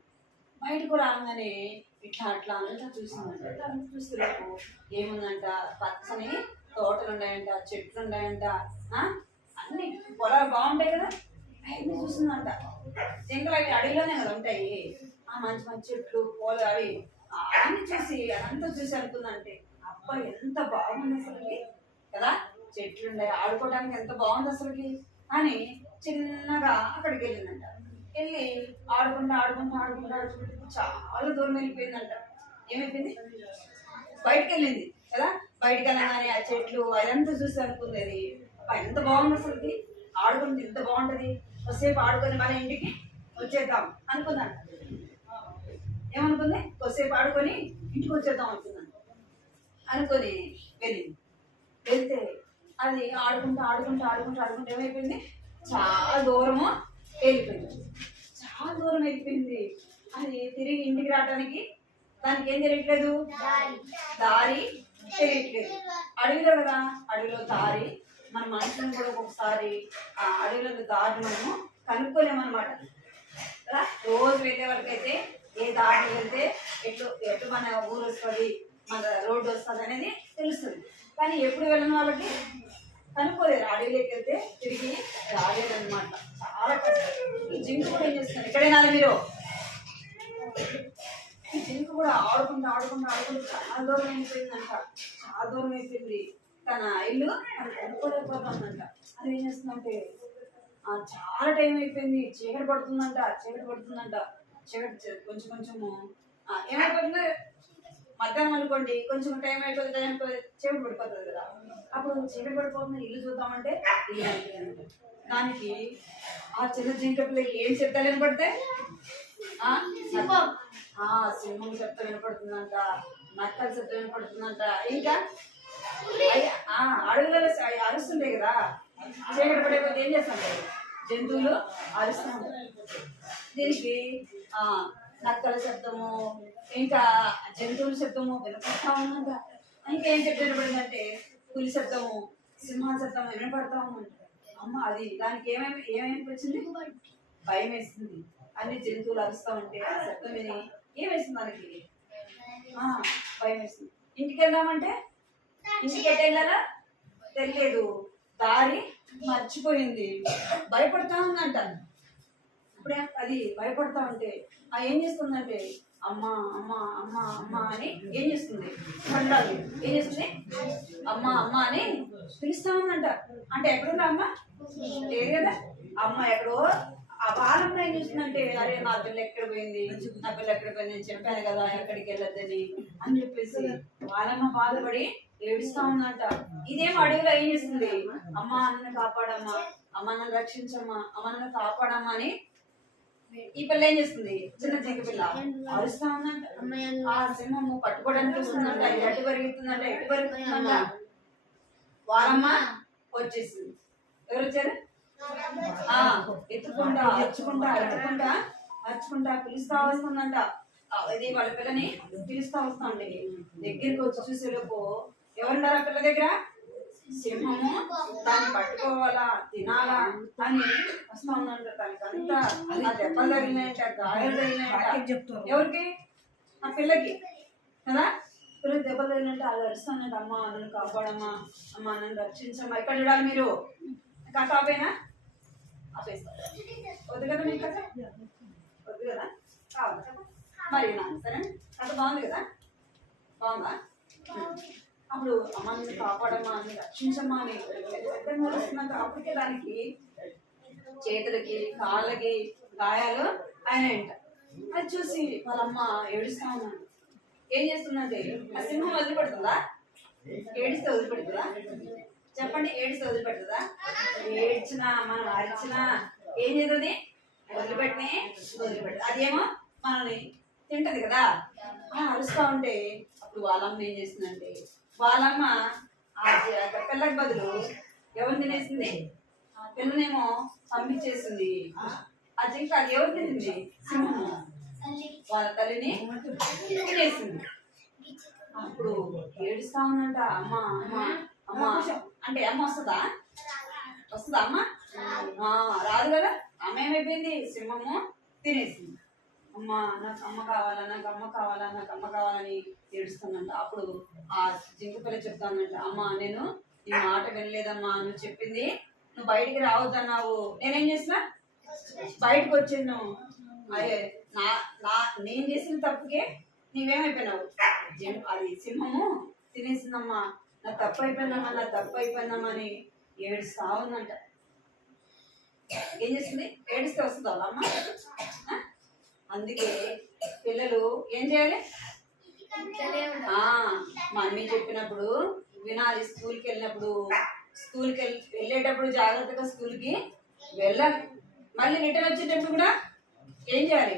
బయటకు రాగానే ఇట్లా అట్లా అంతా చూసిందంట. అంతా చూసేలోపు ఏముందంట, పచ్చని తోటలు ఉన్నాయంట, చెట్లు ఉన్నాయంట, అన్ని పొలాలు బాగుంటాయి కదా, అవన్నీ చూసిందంట. జింకలు అవి అడవిలోనే కదా ఉంటాయి, మంచి మంచి చెట్లు పూలు అవి అన్ని చూసి అదంతా చూసి అనుకుందంటే అబ్బా ఎంత బాగుంది అసలుకి కదా, చెట్లు ఉన్నాయి ఆడుకోవడానికి ఎంత బాగుంది అసలుకి అని చిన్నగా అక్కడికి వెళ్ళిందంట. వెళ్ళి ఆడుకుంటా చాలా దూరం వెళ్ళిపోయిందంట. ఏమైపోయింది? బయటకు వెళ్ళింది కదా, బయటకు వెళ్ళగానే ఆ చెట్లు అదంతా చూసి అనుకుంది అది ఎంత బాగుంది అసలుకి, ఆడుకుంటే ఎంత బాగుంటది, కొద్దిసేపు ఆడుకొని మన ఇంటికి వచ్చేద్దాం అనుకుందంట. ఏమనుకుంది? కొద్దిసేపు ఆడుకొని ఇంటికి వచ్చేద్దాం అనుకొని వెళ్ళింది. వెళ్తే అది ఆడుకుంటూ ఏమైపోయింది? చాలా దూరం వెళ్ళిపోయింది. అది తిరిగి ఇంటికి రావడానికి దానికి ఏం తెలియట్లేదు, దారి తెలియట్లేదు. అడవిలో కదా, అడవిలో దారి మన మనుషులను కూడా ఒక్కొక్కసారి ఆ అడవిలో దారి మనము కనుక్కోలేమన్నమాట కదా. రోజు వెళ్ళే వరకైతే ఏ దారి వెళ్తే ఎటు మన ఊరు వస్తుంది, మన రోడ్డు వస్తుంది అనేది తెలుస్తుంది. కానీ ఎప్పుడు వెళ్ళిన వాళ్ళకి కనుక్కోలేరు. అడవిలోకి వెళ్తే తిరిగి రాలేదన్నమాట, చాలా కష్టం. ఈ జింక కూడా ఏం చేస్తున్నారు, ఇక్కడేనా మీరు? ఈ జింక కూడా ఆడుకుంటూ చాలా దూరం అయిపోయిందంట. చాలా దూరం అయిపోయింది. తన ఇల్లు అది కనుక్కోలేకపోతుందంట. అది ఏం చేస్తుందంటే చాలా టైం అయిపోయింది, చీకటి పడుతుందంట. కొంచెము ఏమైపోతుంది, మధ్యాహ్నం అనుకోండి, కొంచెం టైం అయిపోతుంది, చీకటి పడిపోతుంది కదా. అప్పుడు చీకటి పడిపోతుంది, ఇల్లు చూద్దామంటే ఇల్లు అయిపోయింది. దానికి ఆ చిన్న జింక పిల్లకి ఏం శబ్దాలు వినపడతాయి? సింహం శబ్దం వినపడుతుందంట, నక్కల శబ్దం వినపడుతుందంట, ఇంకా అడవులలో అరుస్తుంటాయి కదా, చీకటి పడే కొద్ది ఏం చేస్తుంటాయి జంతువులు అరుస్తూ ఉంటాయి. దీనికి నక్కల శబ్దము ఇంకా జంతువుల శబ్దము వినపడతా ఉందంట. ఇంకేం శబ్దం వినపడిందంటే పులి శబ్దము, సింహ శబ్దము వినపడతా ఉందంట. అమ్మ అది దానికి ఏమేమి వచ్చింది? భయం వేస్తుంది. అన్ని జంతువులు అరుస్తూ ఉంటే ఆ శబ్దం విని ఏం వేస్తుంది మనకి? భయం వేస్తుంది. ఇంటికి వెళ్దామంటే ఇంటికి ఎటు వెళ్ళాలా తెలియదు, దారి మర్చిపోయింది, భయపడతా ఉందంట. ఇప్పుడే అది భయపడతా ఉంటే ఏం చేస్తుందంటే అమ్మ అమ్మ అమ్మ అమ్మ అని ఏం చేస్తుంది? పండాలి ఏం చేస్తుంది? అమ్మ అమ్మ అని పిలుస్తా ఉందంట. అంటే ఎక్కడుందా అమ్మ? లేదు కదా. అమ్మ ఎక్కడో వాళ్ళమ్మ ఏం చేస్తుందంటే అరే నా పిల్ల ఎక్కడ పోయింది, నా పిల్ల ఎక్కడ పోయింది, నేను చెప్పాను కదా ఎక్కడికి వెళ్ళొద్దని అని చెప్పేసి వాళ్ళమ్మ బాధపడి ఏడుస్తా ఉందంట. ఇదేమో అడవిలో ఏం చేస్తుంది? అమ్మ నన్ను కాపాడమ్మా, అమ్మ నన్ను రక్షించమ్మా, అమ్మ నన్ను కాపాడమ్మా అని ఈ పిల్ల ఏం చేస్తుంది? చిన్న జింక పిల్ల అరుస్తా ఉందంట. ఆ సింహము పట్టుకోవడానికి వస్తుందంట. ఎటు పరిగెత్తుందంట, ఎటు పరిగెత్తుందంట. వాళ్ళమ్మ వచ్చేసింది. ఎవరు వచ్చారు? ఎత్తుకుంటా అరుచుకుంటా పిలుస్తా వస్తుందంట. ఇది వాళ్ళ పిల్లని పిలుస్తా వస్తాండి. దగ్గరికి వచ్చి చూసేలోపు ఎవరున్నారు ఆ పిల్ల దగ్గర? సింహము దాన్ని పట్టుకోవాలా, తినాలా అని వస్తా ఉందంట. దానికంతా ఆ దెబ్బలు తగిలినాయంట, గాయాలు తగిలినాయంట. ఎవరికి? ఆ పిల్లకి కదా. పిల్లకి దెబ్బలు తగిలినట్టు అది అరుస్తానంట. అమ్మ నన్ను కాపాడమ్మా, అమ్మ నన్ను రక్షించమ్మా. ఎక్కడ చూడాలి మీరు? కథ ఆపేనా? ఆపేస్తారు. వద్దు కదా మీకు కథ? వద్దు కదా, కావాలి కదా. మరి నా సరే కథ బాగుంది కదా, బాగుందా? అప్పుడు అమ్మ నన్ను కాపాడమ్మా, అని రక్షించమ్మా అని పెద్ద వస్తుందంట. అప్పటికే దానికి చేతులకి కాళ్ళకి గాయాలు అయినాయంట. అది చూసి వాళ్ళమ్మ ఏడుస్తా ఉన్నాడు. ఏం చేస్తుందంటే ఆ సింహం వదిలిపెడుతుందా? ఏడిస్తే వదిలిపెడుతుందా? చెప్పండి, ఏడిస్తే వదిలిపెడుతుందా? ఏడ్చినా మనం అరిచినా ఏం చేస్తుంది? వదిలిపెడుతుంది. అదేమో మనల్ని తింటది కదా. అరుస్తా ఉంటే అప్పుడు వాళ్ళమ్మ ఏం చేస్తుందంటే వాళ్ళమ్మ ఆ పిల్లకి బదులు ఎవరు తినేసింది? పిల్లనేమో పంపించేసింది. ఆ జింక అది ఎవరు తినింది? సింహము వాళ్ళ తల్లిని తినేసింది. అప్పుడు ఏడుస్తా ఉందంట. అమ్మ అమ్మ అమ్మ అంటే అమ్మ వస్తుందా? అమ్మ? రాదు కదా. అమ్మ ఏమైపోయింది? సింహము తినేసింది. అమ్మ నాకు అమ్మ కావాలా, నాకు అమ్మ కావాలా, నాకు అమ్మ కావాలని ఏడుస్తుందంట. అప్పుడు ఆ జింక పిల్ల చెప్తానంట, అమ్మ నేను నీ మాట వినలేదమ్మా, నువ్వు చెప్పింది నువ్వు బయటికి రావద్దన్నావు, నేనేం చేసినా బయటకు వచ్చాను. అదే నేను చేసిన తప్పుకే నీవేమైపోయినావు? అది సింహము తినేసిందమ్మా, నా తప్పు అయిపోయిందమ్మా అని ఏడుస్తా ఉందంట. ఏం చేస్తుంది? ఏడిస్తే వస్తుందా అమ్మ? అందుకే పిల్లలు ఏం చేయాలి? మమ్మీ చెప్పినప్పుడు వినాలి. స్కూల్కి వెళ్ళినప్పుడు వెళ్ళేటప్పుడు జాగ్రత్తగా స్కూల్కి వెళ్ళాలి. మళ్ళీ రిటర్న్ వచ్చేటప్పుడు కూడా ఏం చేయాలి?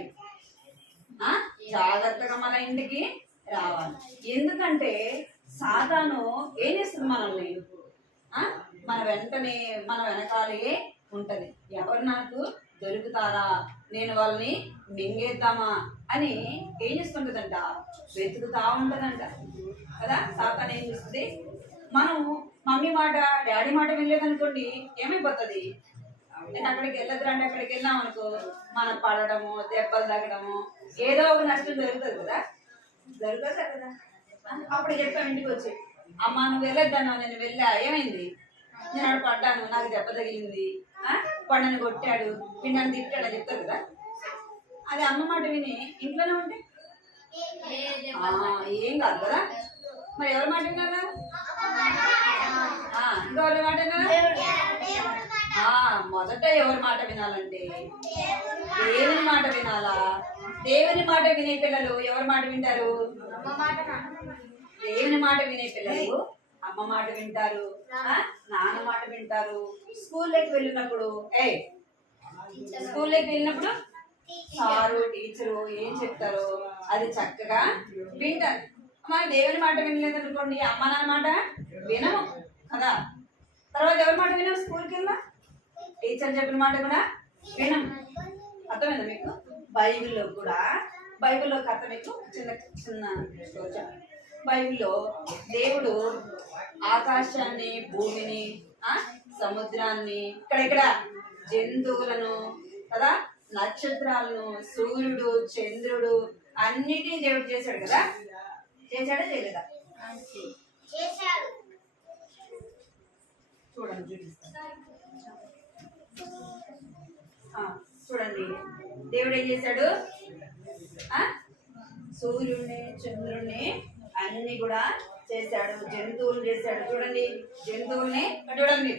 జాగ్రత్తగా మన ఇంటికి రావాలి. ఎందుకంటే సాతాను ఏం చేస్తుంది? మనల్ని మన వెనకాలే ఉంటది. ఎవరు నాకు దొరుకుతారా, నేను వాళ్ళని మింగేద్దామా అని ఏం చేస్తుంటదంట? వెతుకుతా ఉంటదంట కదా. సాతాను ఏం చేస్తుంది? మనం మమ్మీ మాట డాడీ మాట వినలేదనుకోండి ఏమైపోతుంది? నేను అక్కడికి వెళ్ళదురండి, అక్కడికి వెళ్ళాం అనుకో మనం పడడము, దెబ్బలు తగ్గడము, ఏదో ఒక నష్టం జరుగుతుంది కదా. జరుగుతుంది కదా. అప్పుడు చెప్పాం ఇంటికి వచ్చి, అమ్మ నువ్వు వెళ్ళొద్దన్నా, నేను వెళ్ళా, ఏమైంది? నేను అక్కడ పడ్డాను, నాకు దెబ్బ తగిలింది, పండని కొట్టాడు, పిండని తిట్టాడు అని చెప్తారు కదా. అది అమ్మ మాట విని ఇంట్లోనే ఉంటే ఏం కాదు కదా. మరి ఎవరి మాట వినాలా? ఇంకెవరి మాట వినాలా? మొదట ఎవరి మాట వినాలంటే దేవుని మాట వినాలా. దేవుని మాట వినే పిల్లలు ఎవరి మాట వింటారు? దేవుని మాట వినే పిల్లలు అమ్మ మాట వింటారు. నాన్న మాట వింటారు. స్కూల్లోకి వెళ్ళినప్పుడు సారు టీచరు ఏం చెప్తారో అది చక్కగా వింటారు. మన దేవుని మాట వినలేదు అనుకోండి, అమ్మ నాన్న మాట వినము కదా. తర్వాత ఎవరి మాట వినము? స్కూల్కి వెళ్ళా టీచర్ చెప్పిన మాట కూడా వినము. అర్థమైందా మీకు? బైబిల్లో కథ మీకు చిన్న చిన్న స్టోరీ చెప్పండి. బైబిల్లో దేవుడు ఆకాశాన్ని, భూమిని, సముద్రాన్ని, ఇక్కడ జంతువులను కదా, నక్షత్రాలను, సూర్యుడు, చంద్రుడు అన్నిటినీ దేవుడు చేశాడు కదా. చేశాడా చేయలేదా? చూడండి, చూపిస్తాను. చూడండి, దేవుడు ఏం చేశాడు? సూర్యుడిని, చంద్రుడిని అన్ని కూడా చేశాడు. జంతువులు చేశాడు. చూడండి, జంతువుల్ని చూడండి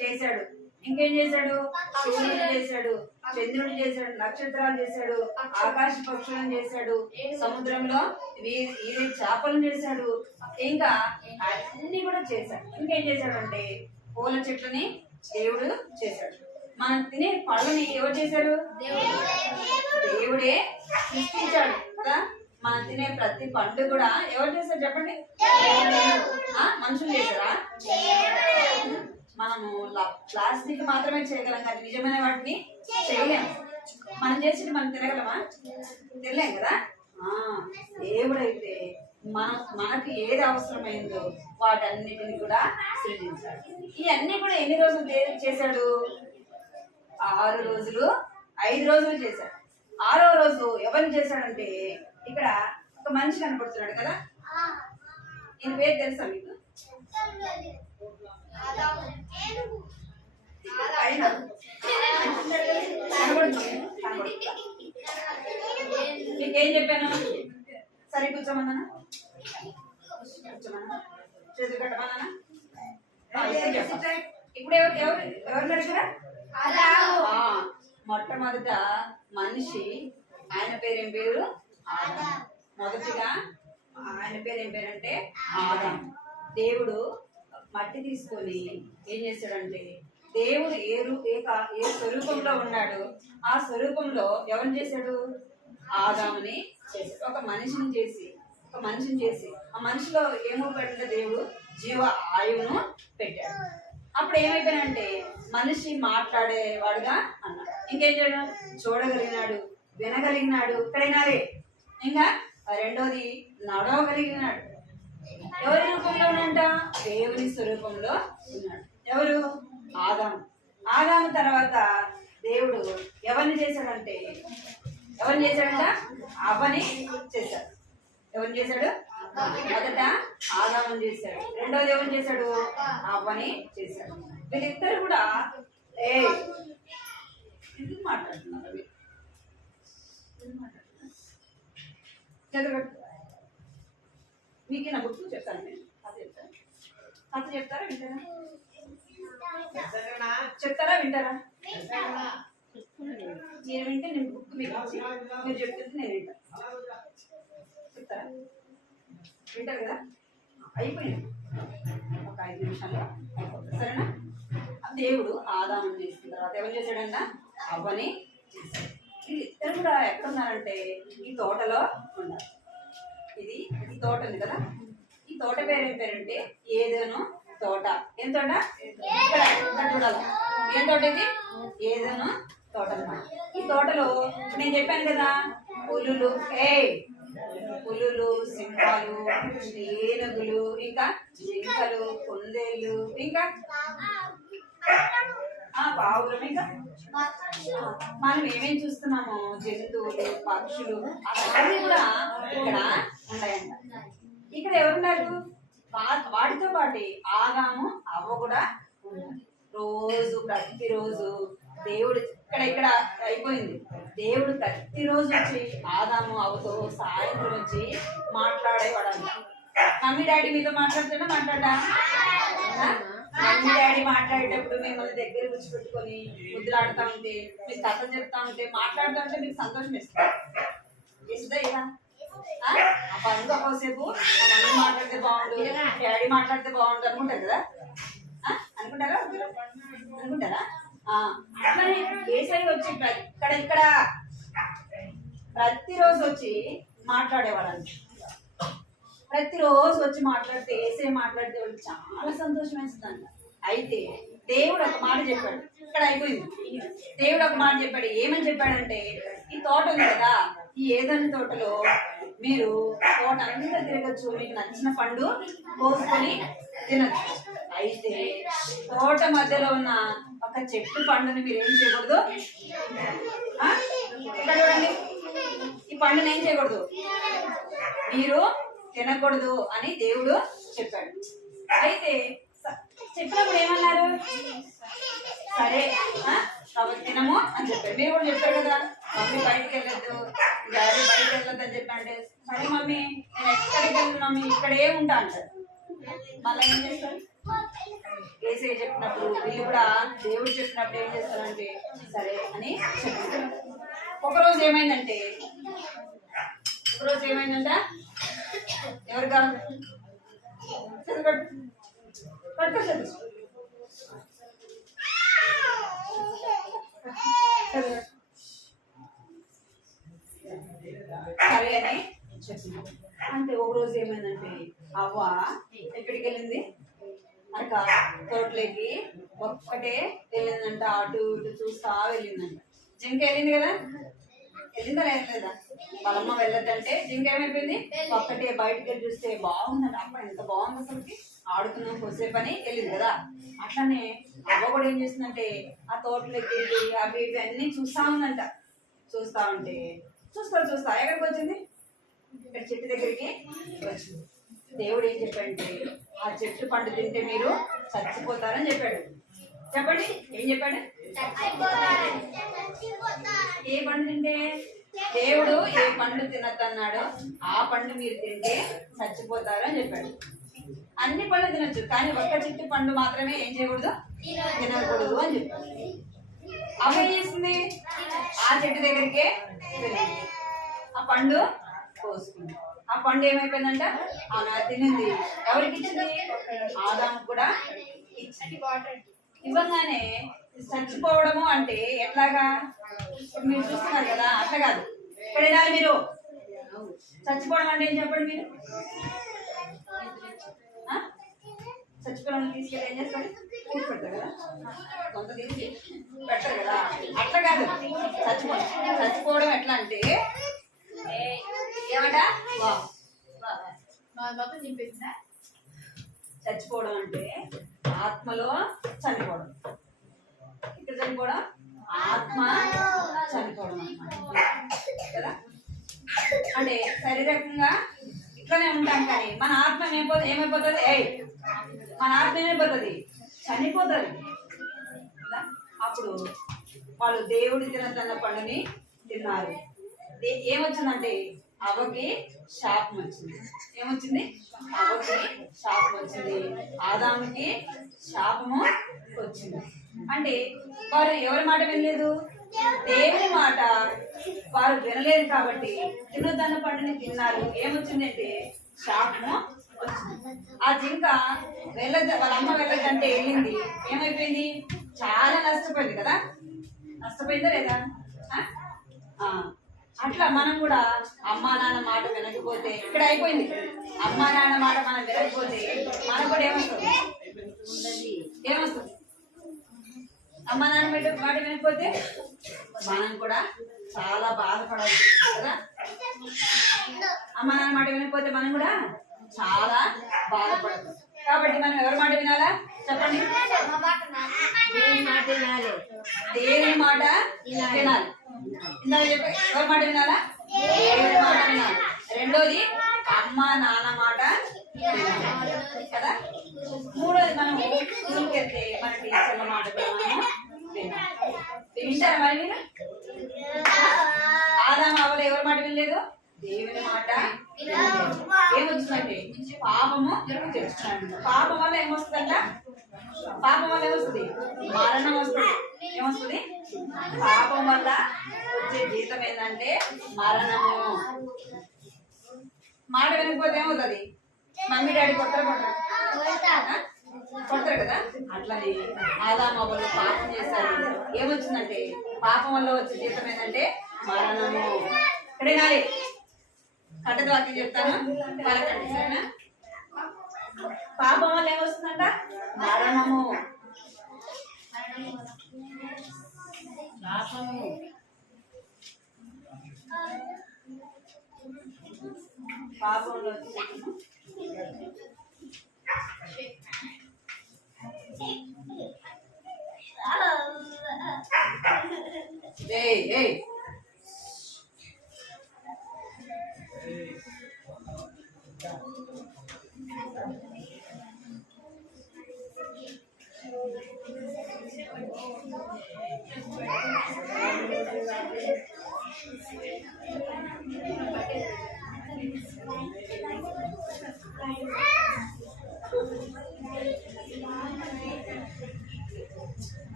చేశాడు. ఇంకేం చేశాడు? సూర్యుడు చేశాడు, చంద్రుడు చేశాడు, నక్షత్రాలు చేశాడు, ఆకాశ పక్షులను చేశాడు, సముద్రంలో చేపలను చేశాడు. ఇంకా అన్ని కూడా చేశాడు. ఇంకేం చేశాడు అంటే పూల చెట్లని దేవుడు చేశాడు. మనం తినే పళ్ళని ఎవరు చేశారు? దేవుడే సృష్టించాడు కదా. మనం తినే ప్రతి పండు కూడా ఎవరు చేశారు చెప్పండి? మనుషులు చేశారా? మనము ప్లాస్టిక్ మాత్రమే చేయగలం కానీ నిజమైన వాటిని చేయలేము. మనం చేసి మనం తినగలమా? తినలేం కదా. దేవుడైతే మనకి ఏది అవసరమైందో వాటన్నిటిని కూడా సృజించాడు. ఇవన్నీ కూడా ఎన్ని రోజులు చేశాడు? 6 రోజులు, 5 రోజులు చేశాడు. 6వ రోజు ఎవరిని చేశాడంటే ఇక్కడ ఒక మనిషి కనపడుతున్నాడు కదా. ఈయన పేరు తెలుసా మీకు? మీకేం చెప్పాను? సరే కూర్చోమన్నా, చేతులు కట్టమన్నా. ఇప్పుడు ఎవరు నడిచారా? మొట్టమొదట మనిషి, ఆయన పేరేం పేరు? ఆదాము. మొదటిగా ఆయన పేరేం పేరంటే ఆదాము. దేవుడు మట్టి తీసుకొని ఏం చేశాడంటే, దేవుడు ఏ స్వరూపంలో ఉన్నాడు ఆ స్వరూపంలో ఎవరిని చేశాడు? ఆదాముని చేశాడు. ఒక మనిషిని చేసి ఆ మనిషిలో ఏమో పెట్టిన దేవుడు జీవ ఆయువును పెట్టాడు. అప్పుడు ఏమైపోయినంటే మనిషి మాట్లాడేవాడుగా అన్నాడు. ఇంకేం చేయడం? చూడగలిగినాడు, వినగలిగినాడు, ఇక్కడైనారే. ఇంకా రెండోది నడవగలిగినాడు. ఎవరి రూపంలో ఉన్నాడంట? దేవుని స్వరూపంలో ఉన్నాడు. ఎవరు? ఆదాము తర్వాత దేవుడు ఎవరిని చేశాడంటే అవ్వని చేశాడు. ఎవరిని చేశాడు? మొదట ఆదాముని చేశాడు. రెండోది ఎవరిని చేశాడు? అవ్వని చేశాడు. వీళ్ళిద్దరు కూడా ఎందుకు మాట్లాడుతున్నారు? మీకు నా గుర్తు చెప్తాను. నేను కథ చెప్తారా వింటారా? చెప్తారా వింటారా? నేను వింటే నేను బుక్ మీకు ఇచ్చి మీరు చెప్తుంటే నేను వింటాను. చెప్తారా? వింటారు కదా. అయిపోయింది, ఒక 5 నిమిషాల్లో అయిపోతుంది. సరేనా? దేవుడు ఆదాముని చేసిన తర్వాత ఎవరు చేశాడంట? అవ్వని చేశాడు. వీళ్ళిద్దరు కూడా ఎక్కడున్నారంటే ఈ తోటలో ఉన్నారు. ఇది తోట ఉంది కదా. ఈ తోట పేరు ఏం పేరంటే ఏదోను తోట. ఏం తోట? చూడాలి. ఏం తోట ఇది? ఏదోను తోట అన్నమాట. ఈ తోటలో నేను చెప్పాను కదా, పులులు, సింహాలు, ఏనుగులు, ఇంకా జింకలు, కుందేళ్ళు, ఇంకా పావులు, ఇంకా మనం ఏమేమి చూస్తున్నామో జంతువులు, పక్షులు అవన్నీ కూడా ఇక్కడ ఉన్నాయంట. ఇక్కడ ఎవరున్నారు? వాటితో పాటు ఆదాము, అవ్వ కూడా ఉన్నారు. ప్రతిరోజు దేవుడు ఇక్కడ అయిపోయింది. దేవుడు ప్రతిరోజు వచ్చి ఆదాము, అవ్వతో సాయంత్రం వచ్చి మాట్లాడేవాడంట. మమ్మీ డాడీ మీతో మాట్లాడా? మమ్మీ డాడీ మాట్లాడేటప్పుడు మిమ్మల్ని దగ్గర కూర్చోబెట్టుకొని ముద్దులాడుతూ ఉంటే, మీకు కథలు చెప్తా ఉంటే, మాట్లాడుతూ ఉంటే మీకు సంతోషం ఇస్తుందా? ఇలా ఆ పనులు ఒకసేపు మమ్మీ మాట్లాడితే బాగుండు, డాడీ మాట్లాడితే బాగుండు అనుకుంటారు కదా. అనుకుంటారా అనుకుంటారా? అట్లనే ఏసై వచ్చి ఇక్కడ ప్రతిరోజు వచ్చి మాట్లాడేవాళ్ళండి. ప్రతిరోజు వచ్చి మాట్లాడితే ఏసై మాట్లాడితే వాళ్ళకి చాలా సంతోషం వేస్తుందంట. అయితే దేవుడు ఒక మాట చెప్పాడు, ఇక్కడ అయిపోయింది. దేవుడు ఒక మాట చెప్పాడు. ఏమని చెప్పాడంటే, ఈ తోట ఉంది కదా, ఈ ఏదైనా తోటలో మీరు తోట అంతా తిరగచ్చు, మీకు నచ్చిన పండు కోసుకొని తినచ్చు. అయితే తోట మధ్యలో ఉన్న ఒక చెట్టు పండుని మీరు ఏం చేయకూడదు. ఇక్కడ చూడండి, ఈ పండుని ఏం చేయకూడదు, మీరు తినకూడదు అని దేవుడు చెప్పాడు. అయితే చెప్పినప్పుడు ఏమన్నారు? సరే కాబట్టి తినము అని చెప్పారు. మీరు కూడా చెప్పారు కదా, మమ్మీ బయటకు వెళ్ళొద్దు, డాడీ బయటకు వెళ్ళొద్దు అని చెప్పంటే, సరే మమ్మీ నేను ఎక్కడికి వెళ్ళను మమ్మీ, ఇక్కడే ఉంటా అంటారు. మళ్ళీ ఏం చేస్తారు? ఏసే చెప్పినప్పుడు వీళ్ళు కూడా దేవుడు చెప్పినప్పుడు ఏం చేస్తారంటే సరే అని చెప్తారు. ఒకరోజు ఏమైందంటే ఎవరు కాదు సరే అని చెప్పింది. అంటే ఒక రోజు ఏమైందంటే అవ్వ ఎక్కడికి వెళ్ళింది? అక్క తోటలోకి ఒక్కటే వెళ్ళిందంట. అటు ఇటు చూస్తా వెళ్ళిందంట. జింక వెళ్ళింది కదా, వెళ్ళిందా లేదా? వాళ్ళమ్మ వెళ్ళొద్దంటే జింక ఏమైపోయింది? ఒక్కటే బయటకి వెళ్ళి చూస్తే బాగుందంట. అప్పుడు ఎంత బాగుంది అసలుకి, ఆడుతున్నాం కొద్దిసేపు అని వెళ్ళింది కదా. అట్లనే అవ్వ కూడా ఏం చేసిందంటే ఆ తోటలోకి వెళ్ళి అవి ఇవి అన్ని చూస్తా ఉందంట. చూస్తా ఉంటే చూస్తా ఎక్కడికి వచ్చింది? ఇక్కడ చెట్టు దగ్గరికి వచ్చింది. దేవుడు ఏం చెప్పాడంటే, ఆ చెట్టు పండు తింటే మీరు చచ్చిపోతారని చెప్పాడు. చెప్పండి, ఏం చెప్పాడు? ఏ పండు తింటే? దేవుడు ఏ పండు తినద్దన్నాడో ఆ పండు మీరు తింటే చచ్చిపోతారు అని చెప్పాడు. అన్ని పళ్ళు తినొచ్చు, కానీ ఒక్క చెట్టు పండు మాత్రమే ఏం చేయకూడదు, తినకూడదు అని చెప్పాడు. అమ్మ ఏం చేస్తుంది? ఆ చెట్టు దగ్గరికే వెళ్ళింది, ఆ పండు కోసుకుంది. ఆ పండు ఏమైపోయిందంట, ఆమె తినింది. ఎవరికి ఇచ్చింది? ఆదాము కూడా ఇచ్చింది. ఇవ్వగానే చచ్చిపోవడము అంటే ఎట్లాగా? ఇప్పుడు మీరు చూస్తున్నారు కదా, అట్లా కాదు. ఇక్కడ వెళ్ళాలి మీరు. చచ్చిపోవడం అంటే ఏం చెప్పండి మీరు? చచ్చిపోవడం తీసుకెళ్ళి ఏం చేస్తారు? తీసి పెడతారు కదా, కొంత తీసి పెడతారు కదా. అట్లా కాదు చచ్చిపోవడం ఎట్లా అంటే ఏమంట? చచ్చిపోవడం అంటే ఆత్మలో చనిపోవడం. ఇక్కడ చనిపోవడం ఆత్మ చనిపోవడం కదా. అంటే శారీరకంగా ఇట్లానే ఉంటాం, కానీ మన ఆత్మ ఏమైపోతుంది? మన ఆత్మ ఏమైపోతుంది? చనిపోతుంది. అప్పుడు వాళ్ళు దేవుడు తినదన్న పండుని తిన్నారు. ఏమొచ్చిందంటే అవ్వకి శాపం వచ్చింది. ఏమొచ్చింది? అవ్వకి శాపం వచ్చింది, ఆదాముకి శాపము వచ్చింది. అంటే వారు ఎవరి మాట వినలేదు? దేవుని మాట వారు వినలేదు కాబట్టి తినొద్దన్న పండుని తిన్నారు. ఏమొచ్చిందంటే శాపము వచ్చింది. ఆ జింక వాళ్ళ అమ్మ వెళ్ళదంటే వెళ్ళింది. ఏమైపోయింది? చాలా నష్టపోయింది కదా. నష్టపోయిందా లేదా? అట్లా మనం కూడా అమ్మా నాన్న మాట వినకపోతే, ఇక్కడ అయిపోయింది. అమ్మా నాన్న మాట మనం వినకపోతే మనకు కూడా ఏమొస్తుంది? అమ్మా నాన్న మాట వినకపోతే మనం కూడా చాలా బాధపడాలి కదా. అమ్మా నాన్న మాట వినకపోతే మనం కూడా చాలా బాధపడతాం. కాబట్టి మనం ఎవరి మాట వినాలా చెప్పండి? దేవుని మాట వినాలి. దేవుని మాట వినాలి. ఇందాక చెప్పి ఎవరి మాట వినాలా? దేవుని మాట వినాలి. రెండోది అమ్మ నాన్న మాట వినాలి కదా. మూడోది మనం స్కూల్కి వెళ్తే మన టీచర్ల మాట వింటారా మరి మీరు? ఆదాము అవ్వలు ఎవరి మాట వినలేదు? దేవుని మాట. ఏమొచ్చిందంటే పాపము తెచ్చుకున్నాడు. పాపం వల్ల ఏమొస్తుందంట? పాపం వల్ల ఏమొస్తుంది? మరణం వస్తుంది. ఏమొస్తుంది? పాపం వల్ల వచ్చే జీతం ఏంటంటే మరణము. మాట వినకపోతే ఏమవుతుంది? మమ్మీ డాడీ కొట్టరు. కొడతారు కదా అట్లనే ఆదాము వాళ్ళు పాపం చేశారు. ఏమొచ్చిందంటే పాపం వల్ల వచ్చే జీతం ఏంటంటే మరణము. ఇక్కడ వినాలి, కట్టది వాక్యం చెప్తాను పలకండి సరేనా. పాపం వల్ల ఏమొస్తుందంట మరణము. పాపము పాపంలో వచ్చే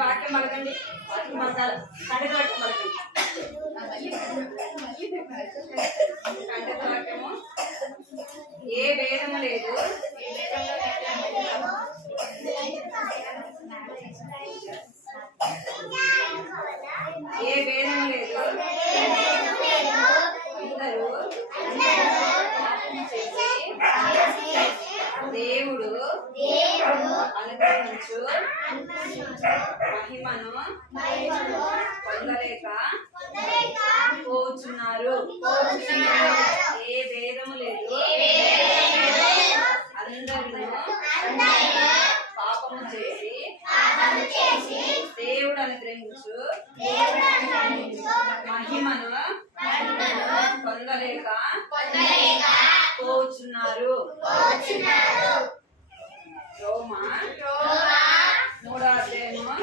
వాక్యం పలకండి, వాక్యం పలకాలి, కట్టది వాక్యం పలకండి. కట్టది వాక్యము ఏ భేదము లేదు, ఏ భేదము లేదు, దేవుడు అనుగ్రహించు మహిమను పొందలేక పోచున్నారు. ఏ భేదము లేదు, అందరూ పాపము చేసి దేవుడు అనుగ్రహించు మహిమను పొందలేక పోచున్నారు. రోమా 3వ అధ్యాయము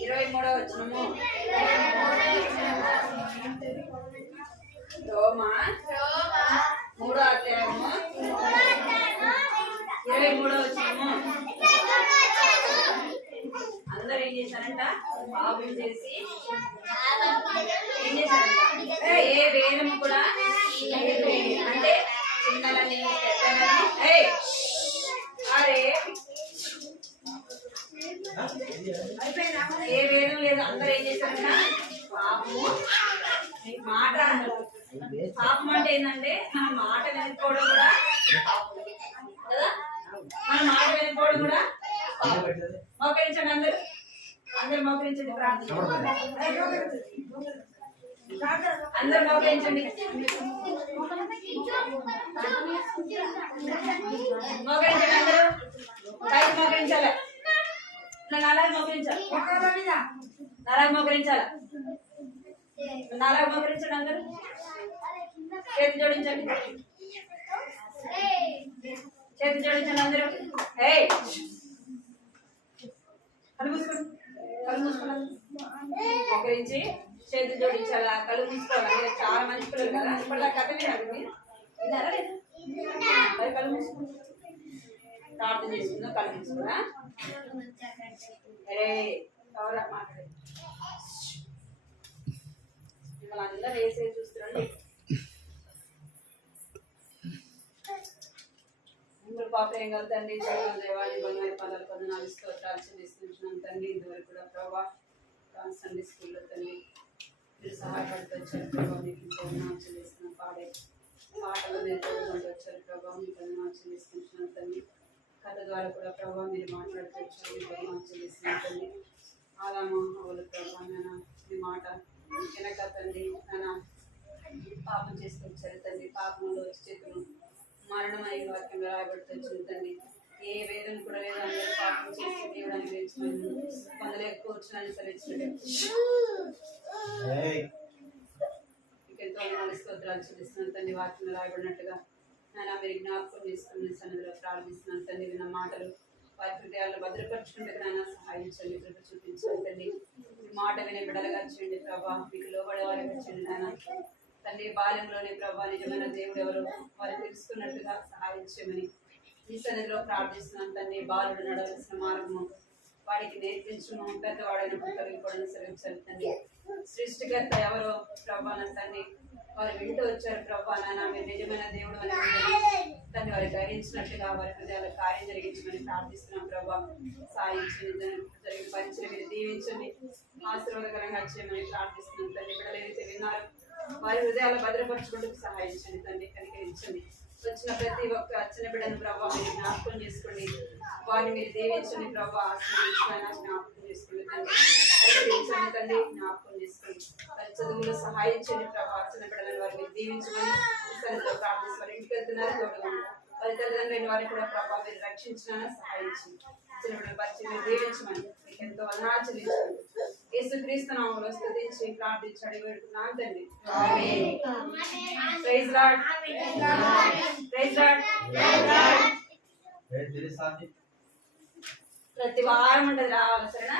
23వ వచనము. రోమా 3వ అధ్యాయము 23వ వచనము. అందరూ ఏం చేశారంట? పాపం చేసి ఏం చేశారంట? ఏ వేదము కూడా అంటే చిన్నలని పెద్దలని అరే ఏ వేదం లేదు. అందరూ ఏం చేశారంట? పాపము మాట. పాపం అంటే ఏంటంటే మన మాట వినుకోవడం కూడా కదా, మన మాట వినుకోవడం కూడా మోకరించండి. అందరూ మోకరించండి, ప్రార్థన అందరూ మోకరించండి, మోకరించండి. అందరూ పైకి మోకరించాలి, నాలుగు మోకరించాలి, నాలుగు మోకరించాలి, నాలుగు మోకరించండి. అందరూ చేతి జోడించండి, చేతి జోడించండి. అందరూ కళ్ళు మూసుకోండి, కళ్ళు మూసుకోండి. మోకరించి చేతి జోడించాలా, కళ్ళు మూసుకోవాలి. చాలా మంచి పిల్లలు కదా, ఇప్పటిలా కథ వినాలి. విన్నారా లేదా? మరి కళ్ళు మూసుకోండి, ప్రార్థన చేసుకుందాం. కళ్ళు మూసుకున్నా ఎవరా మాట్లాడేది? మిమ్మల్ని అందరూ వేసే చూస్తున్నాండి. అందరూ పాప ఏం కాదు తండ్రి, దేవాన్ని బంగారు పదాలు పదనాలు స్తోత్రాలు చెల్లిస్తున్నాం తండ్రి. ఇంతవరకు కూడా ప్రభావ సండే స్కూల్లో తండ్రి మీరు సహాయపడుతూ వచ్చారు ప్రభావ. మీకు పదనాలు చెల్లిస్తున్నాం. పాడే పాటలు నేర్చుకుంటూ వచ్చారు ప్రభావ. మీకు పదనాలు చెల్లిస్తున్నాం తండ్రి. కథ ద్వారా కూడా ప్రభావ మీరు మాట్లాడుతూ వచ్చారు. మీకు పదనాలు చెల్లిస్తున్నాం తండ్రి. ఆలామా వాళ్ళు ప్రభావ నాన్న మీ మాట వెనక తండ్రి నాన్న పాపం చేసుకొచ్చారు తండ్రి. పాపంలో వచ్చి చేతులు మరణమై వాక్యంలో రాయబడుతూ వచ్చింది తండ్రి. ఏ వేదం కూడా లేదు. అందరూ పాపం చేసి దేవుడానికి వేయించుకుని పొందలేకపోవచ్చునని సరించండి. ఎంతో స్తోత్రాలు చెల్లిస్తున్నాను తండ్రి. వాక్యంలో రాయబడినట్టుగా నాన్న మీరు జ్ఞాపకం చేసుకుని సన్నిధిలో ప్రార్థిస్తున్నాను తండ్రి. విన్న మాటలు వారి హృదయాల్లో భద్రపరచుకుంటే నాన్న సహాయించండి, కృప చూపించండి తండ్రి. మీ మాట వినే బిడ్డలుగా చేయండి ప్రభా. మీకు లోబడే వారిగా చేయండి నాన్న. తండ్రి బాల్యంలోని ప్రభా నిజమైన దేవుడు ఎవరు వారు తెలుసుకున్నట్టుగా సహాయం చేయమని ఈ సన్నిధిలో ప్రార్థిస్తున్నాను తండ్రి. బాలుడు నడవలసిన మార్గము వాడికి నేర్పించము, పెద్దవాడైనప్పుడు తొలగిపోవడం సెలవించాలి తండ్రి. సృష్టికర్త ఎవరో ప్రభా నా తండ్రి వారు వింటూ వచ్చారు ప్రభా నాన్న, మీరు నిజమైన దేవుడు అని తండ్రి వారు గ్రహించినట్టుగా వారి హృదయాల కార్యం జరిగించమని ప్రార్థిస్తున్నాం ప్రభా. సాయించండి, జరిగిన పరిచయం మీరు దీవించండి, ఆశీర్వాదకరంగా చేయమని ప్రార్థిస్తున్నాం తండ్రి. బిడ్డలు ఏదైతే విన్నారు వారి హృదయాలు భద్రపరచుకుంటూ సహాయించండి తండ్రి, కనికరించండి. వచ్చిన ప్రతి ఒక్క చిన్న బిడ్డను ప్రభావ మీరు జ్ఞాపకం చేసుకోండి, వారిని మీరు దీవించండి ప్రభావ, ఆశీర్వదించాలని జ్ఞాపకం చేసుకోండి తండ్రి. కనికరించండి తండ్రి, జ్ఞాపకం చేసుకోండి. వారి చదువులో సహాయం చేయండి ప్రభావ. చిన్న బిడ్డలను వారు మీరు దీవించమని సన్నిధిలో ప్రార్థించి వారి ఇంటికి వెళ్తున్నారు తోడుగా వారి తల్లిదండ్రులైన వారిని కూడా ప్రభావ మీరు రక్షించాలని సహాయించండి. చిన్న బిడ్డల పరిచయం మీరు దీవించమని మీకు ఎంతో అనాచరించండి. యేసుక్రీస్తు నామములో స్తుతించి ప్రార్థించి అడిగి పెడుతున్నాను తండ్రి. Praise Lord. Praise Lord. ప్రతి వారం ఉండదు రావాలి సరేనా?